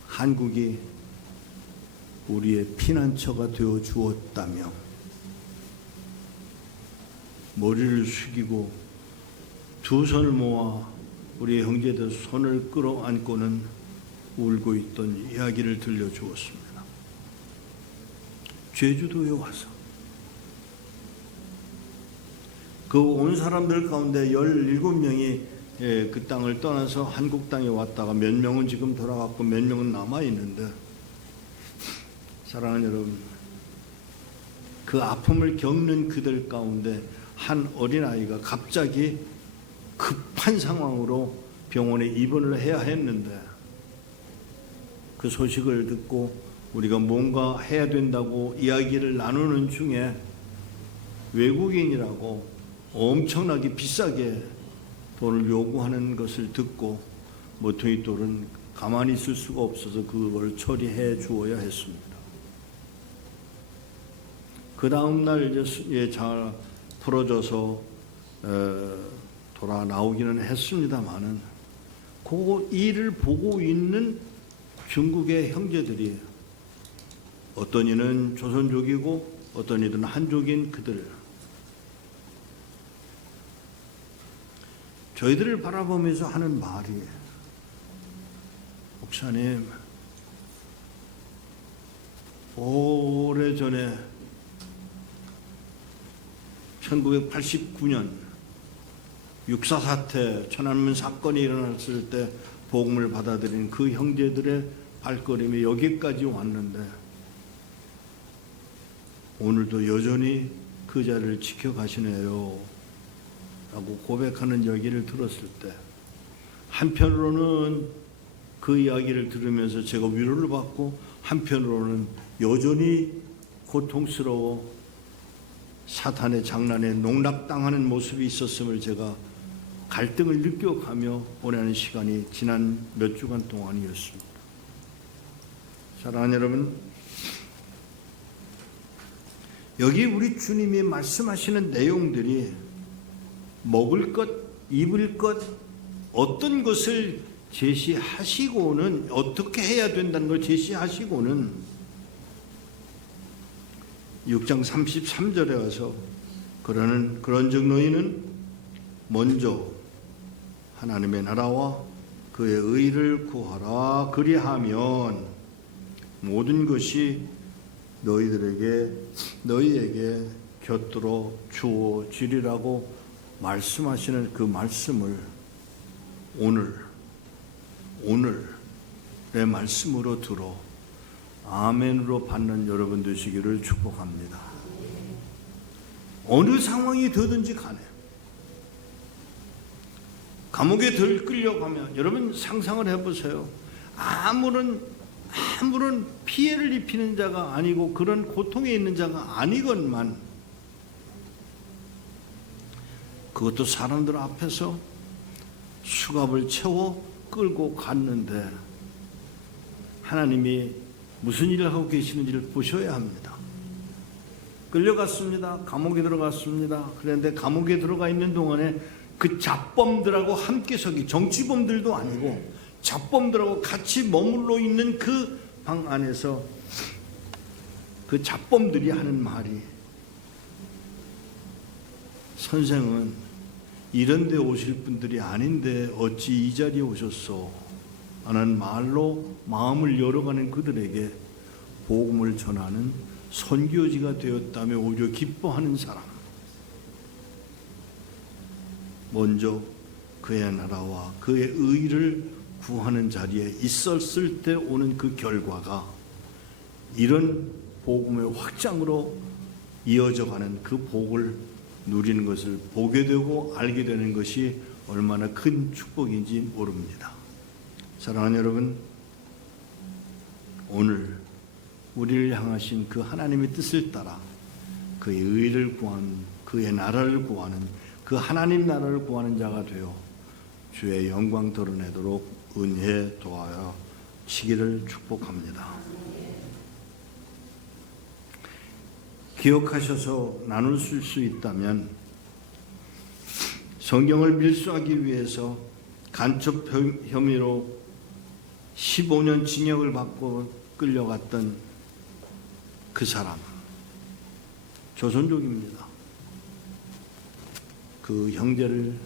한국이 우리의 피난처가 되어 주었다며 머리를 숙이고 두 손을 모아 우리 형제들 손을 끌어안고는 울고 있던 이야기를 들려주었습니다. 제주도에 와서 그 온 사람들 가운데 17명이 그 땅을 떠나서 한국 땅에 왔다가 몇 명은 지금 돌아갔고 몇 명은 남아있는데, 사랑하는 여러분, 그 아픔을 겪는 그들 가운데 한 어린아이가 갑자기 급한 상황으로 병원에 입원을 해야 했는데, 그 소식을 듣고 우리가 뭔가 해야 된다고 이야기를 나누는 중에 외국인이라고 엄청나게 비싸게 돈을 요구하는 것을 듣고 모퉁이돌은 가만히 있을 수가 없어서 그걸 처리해 주어야 했습니다. 그 다음날 이제 잘 풀어져서 돌아 나오기는 했습니다만은 그 일을 보고 있는 중국의 형제들이, 어떤 이는 조선족이고 어떤 이는 한족인 그들, 저희들을 바라보면서 하는 말이, 목사님, 오래전에 1989년 6.4 사태, 천안문 사건이 일어났을 때 복음을 받아들인 그 형제들의 발걸음이 여기까지 왔는데 오늘도 여전히 그 자리를 지켜가시네요 라고 고백하는 이야기를 들었을 때, 한편으로는 그 이야기를 들으면서 제가 위로를 받고, 한편으로는 여전히 고통스러워 사탄의 장난에 농락당하는 모습이 있었음을 제가 갈등을 느껴가며 보내는 시간이 지난 몇 주간 동안이었습니다. 사랑하는 여러분, 여기 우리 주님이 말씀하시는 내용들이 먹을 것, 입을 것, 어떤 것을 제시하시고는, 어떻게 해야 된다는 걸 제시하시고는 6장 33절에 와서 그런즉 너희는 먼저 하나님의 나라와 그의 의를 구하라. 그리하면 모든 것이 너희에게 곁들어 주어지리라고 말씀하시는 그 말씀을 오늘의 말씀으로 들어 아멘으로 받는 여러분 되시기를 축복합니다. 어느 상황이 되든지 간에 감옥에 끌려가면 여러분 상상을 해보세요. 아무런 피해를 입히는 자가 아니고 그런 고통에 있는 자가 아니건만 그것도 사람들 앞에서 수갑을 채워 끌고 갔는데 하나님이 무슨 일을 하고 계시는지를 보셔야 합니다. 끌려갔습니다. 감옥에 들어갔습니다. 그런데 감옥에 들어가 있는 동안에 그 잡범들하고 함께 정치범들도 아니고 잡범들하고 같이 머물러 있는 그 방 안에서 그 잡범들이 하는 말이, 선생은 이런 데 오실 분들이 아닌데 어찌 이 자리에 오셨소? 하는 말로 마음을 열어가는 그들에게 복음을 전하는 선교지가 되었다며 오히려 기뻐하는 사람. 먼저 그의 나라와 그의 의를 구하는 자리에 있었을 때 오는 그 결과가 이런 복음의 확장으로 이어져가는 그 복을 누리는 것을 보게 되고 알게 되는 것이 얼마나 큰 축복인지 모릅니다. 사랑하는 여러분, 오늘 우리를 향하신 그 하나님의 뜻을 따라 그의 의를 구하는, 그의 나라를 구하는, 그 하나님 나라를 구하는 자가 되어 주의 영광 드러내도록 은혜 도하여 치기를 축복합니다. 기억하셔서 나눌 수 있다면 성경을 밀수하기 위해서 간첩 혐의로 15년 징역을 받고 끌려갔던 그 사람, 조선족입니다. 그 형제를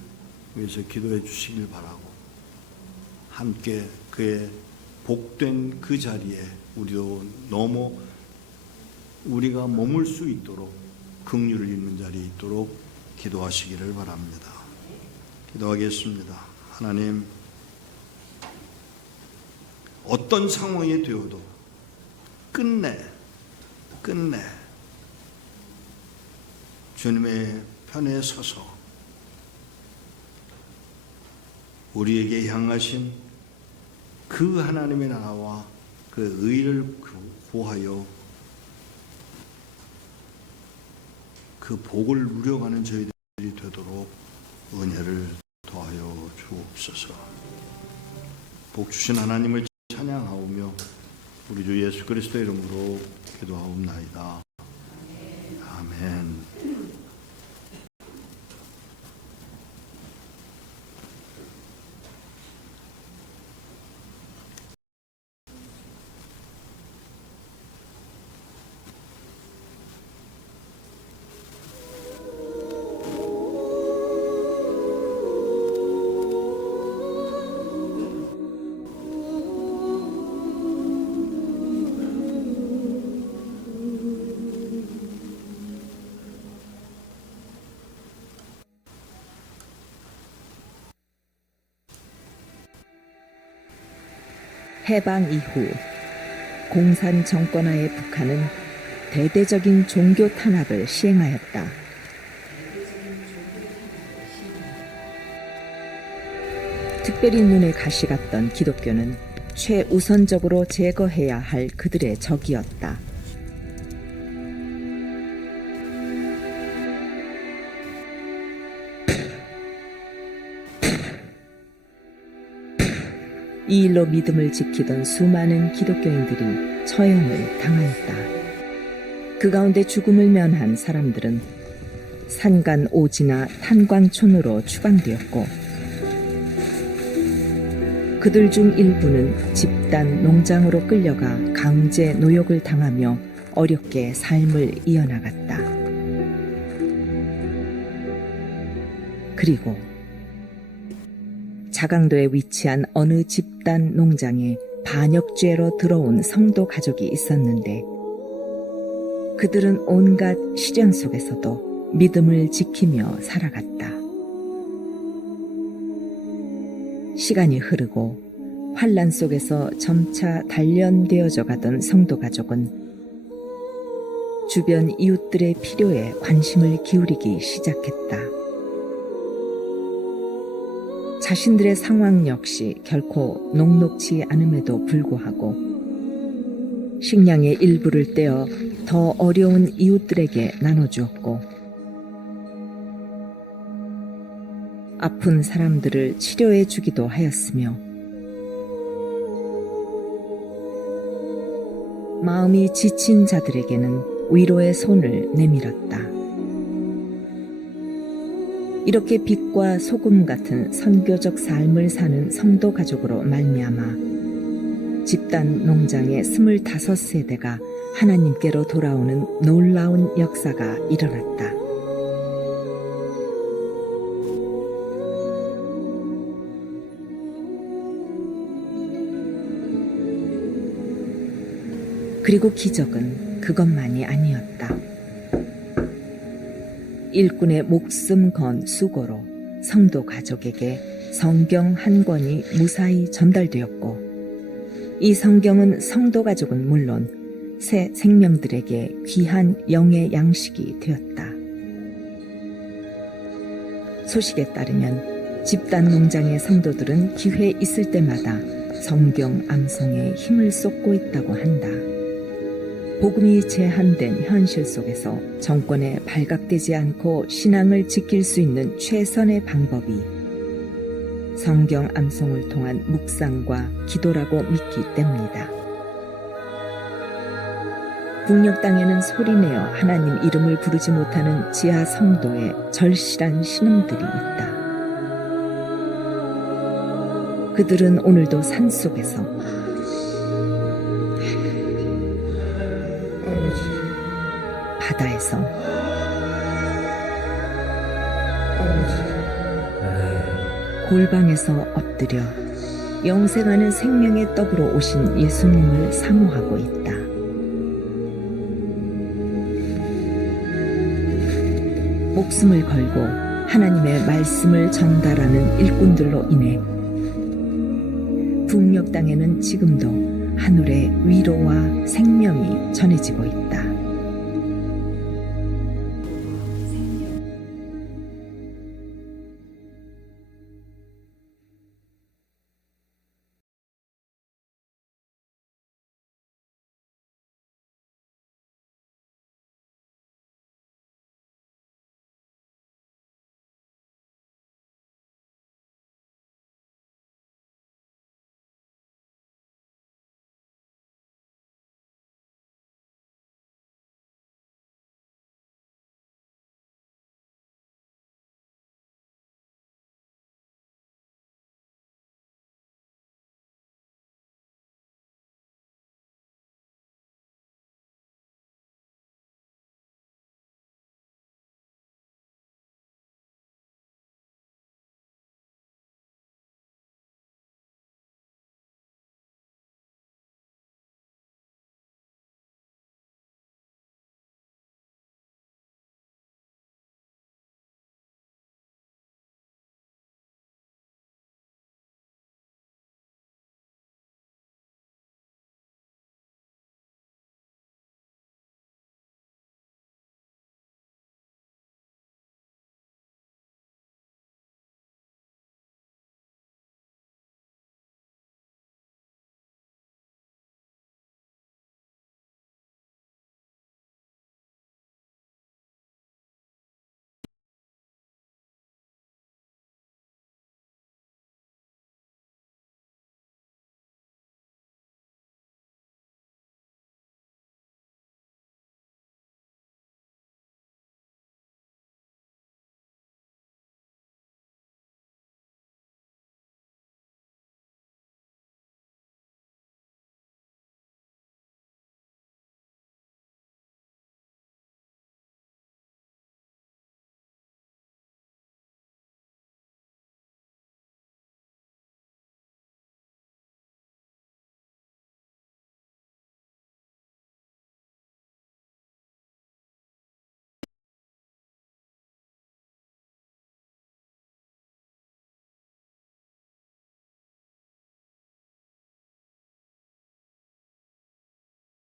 위해서 기도해 주시길 바라고, 함께 그의 복된 그 자리에 우리가 머물 수 있도록, 긍휼을 입는 자리에 있도록 기도하시기를 바랍니다. 기도하겠습니다. 하나님, 어떤 상황이 되어도 끝내 주님의 편에 서서 우리에게 향하신 그 하나님의 나라와 그 의를 구하여 그 복을 누려가는 저희들이 되도록 은혜를 더하여 주옵소서. 복 주신 하나님을 찬양하오며 우리 주 예수 그리스도의 이름으로 기도하옵나이다. 아멘. 해방 이후 공산 정권하에 북한은 대대적인 종교 탄압을 시행하였다. 특별히 눈에 가시 갔던 기독교는 최우선적으로 제거해야 할 그들의 적이었다. 이 일로 믿음을 지키던 수많은 기독교인들이 처형을 당하였다. 그 가운데 죽음을 면한 사람들은 산간 오지나 탄광촌으로 추방되었고, 그들 중 일부는 집단 농장으로 끌려가 강제 노역을 당하며 어렵게 삶을 이어나갔다. 그리고 자강도에 위치한 어느 집단 농장에 반역죄로 들어온 성도 가족이 있었는데 그들은 온갖 시련 속에서도 믿음을 지키며 살아갔다. 시간이 흐르고 환란 속에서 점차 단련되어져 가던 성도 가족은 주변 이웃들의 필요에 관심을 기울이기 시작했다. 자신들의 상황 역시 결코 녹록지 않음에도 불구하고 식량의 일부를 떼어 더 어려운 이웃들에게 나눠주었고 아픈 사람들을 치료해 주기도 하였으며 마음이 지친 자들에게는 위로의 손을 내밀었다. 이렇게 빛과 소금 같은 선교적 삶을 사는 성도 가족으로 말미암아 집단 농장의 25세대가 하나님께로 돌아오는 놀라운 역사가 일어났다. 그리고 기적은 그것만이 아니었다. 일꾼의 목숨 건 수고로 성도 가족에게 성경 한 권이 무사히 전달되었고 이 성경은 성도 가족은 물론 새 생명들에게 귀한 영의 양식이 되었다. 소식에 따르면 집단 농장의 성도들은 기회 있을 때마다 성경 암송에 힘을 쏟고 있다고 한다. 복음이 제한된 현실 속에서 정권에 발각되지 않고 신앙을 지킬 수 있는 최선의 방법이 성경 암송을 통한 묵상과 기도라고 믿기 때문이다. 북녘 땅에는 소리내어 하나님 이름을 부르지 못하는 지하 성도의 절실한 신음들이 있다. 그들은 오늘도 산속에서 바다에서 골방에서 엎드려 영생하는 생명의 떡으로 오신 예수님을 사모하고 있다. 목숨을 걸고 하나님의 말씀을 전달하는 일꾼들로 인해 북녘 땅에는 지금도 하늘의 위로와 생명이 전해지고 있다.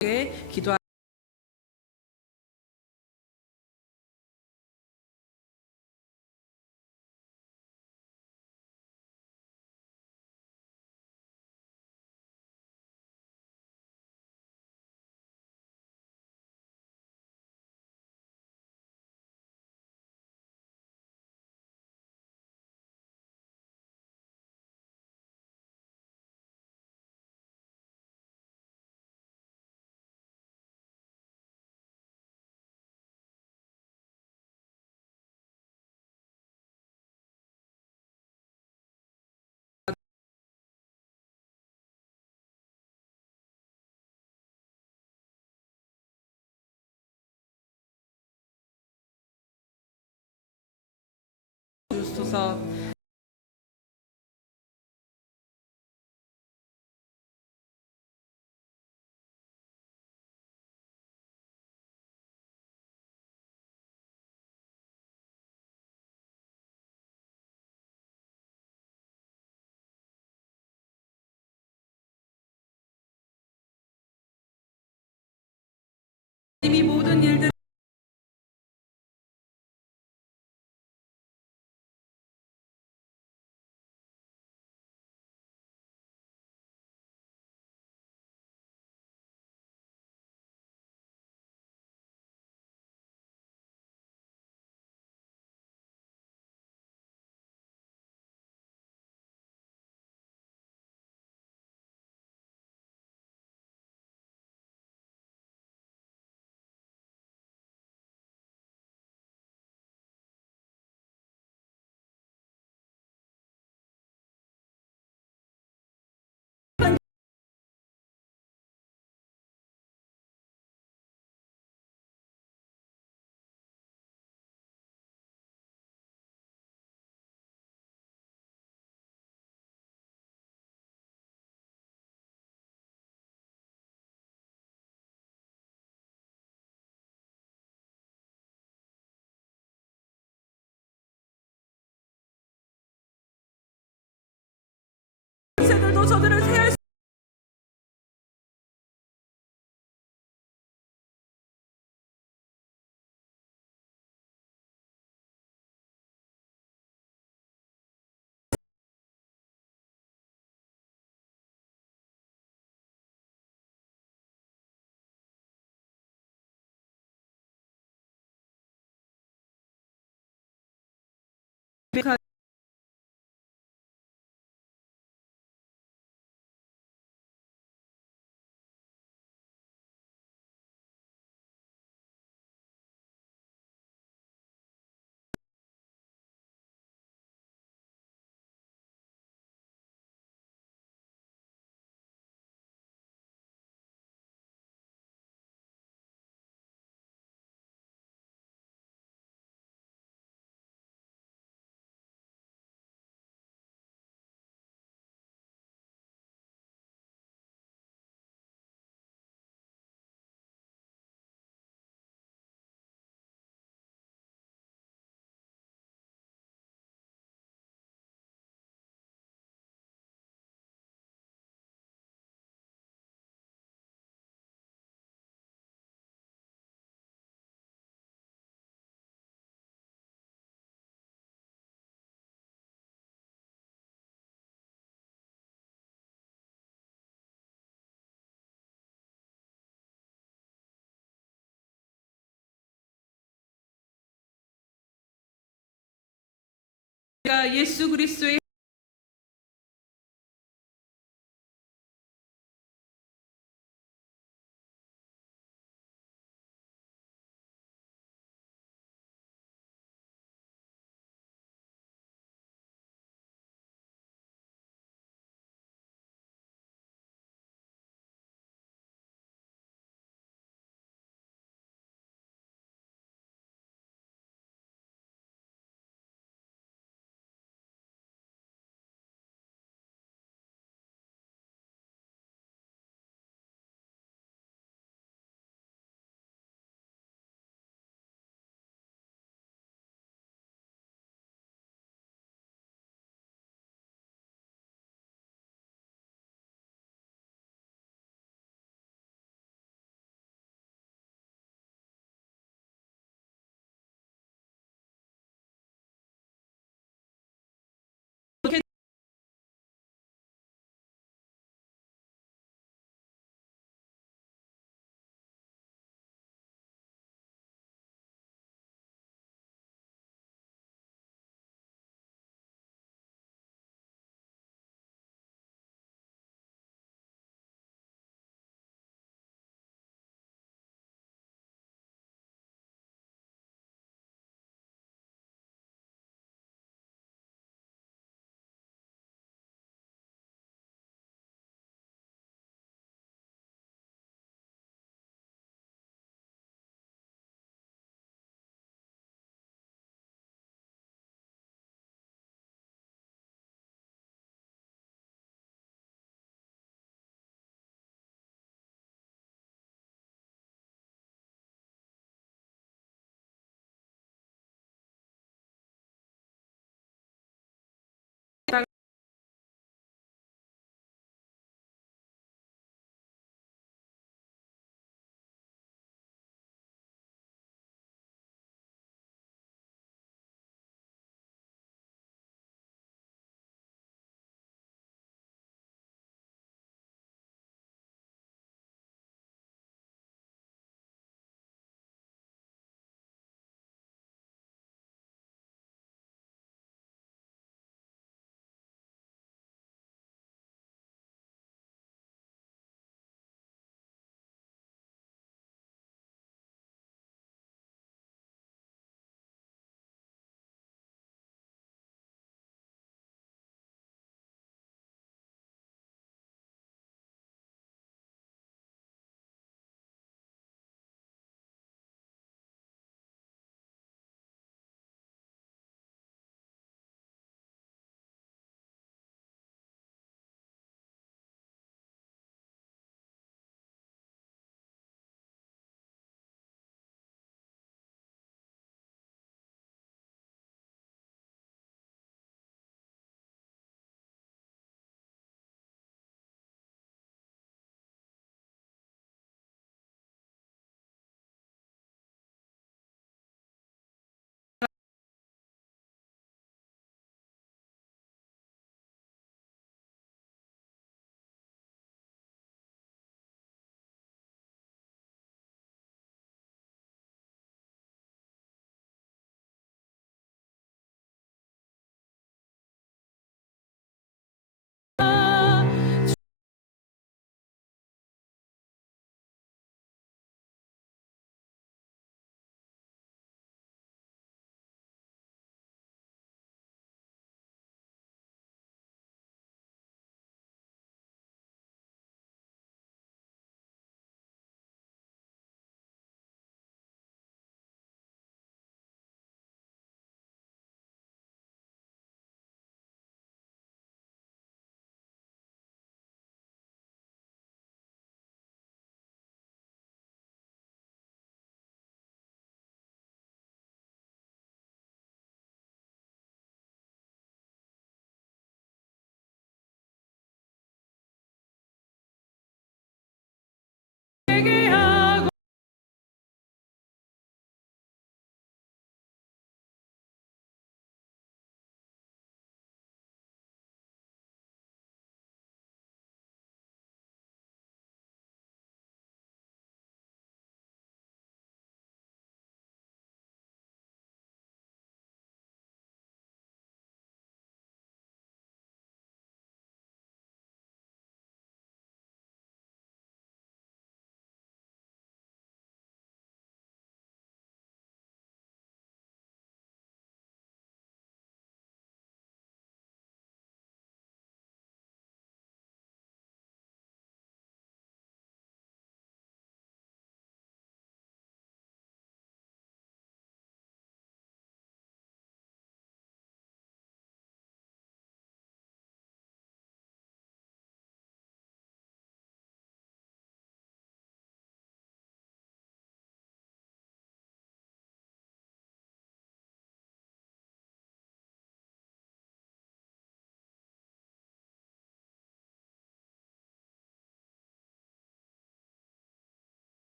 기도. 주소서. 이미 모든 일들 세들도 저들을 세할 예수 그리스도의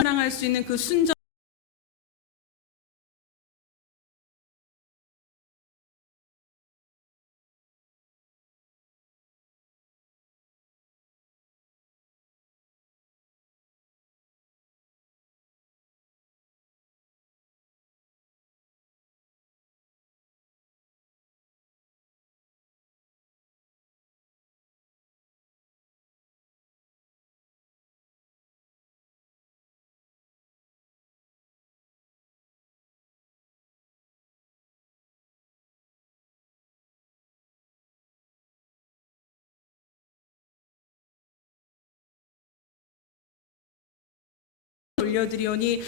사랑할 수 있는 그 순전 올려드리오니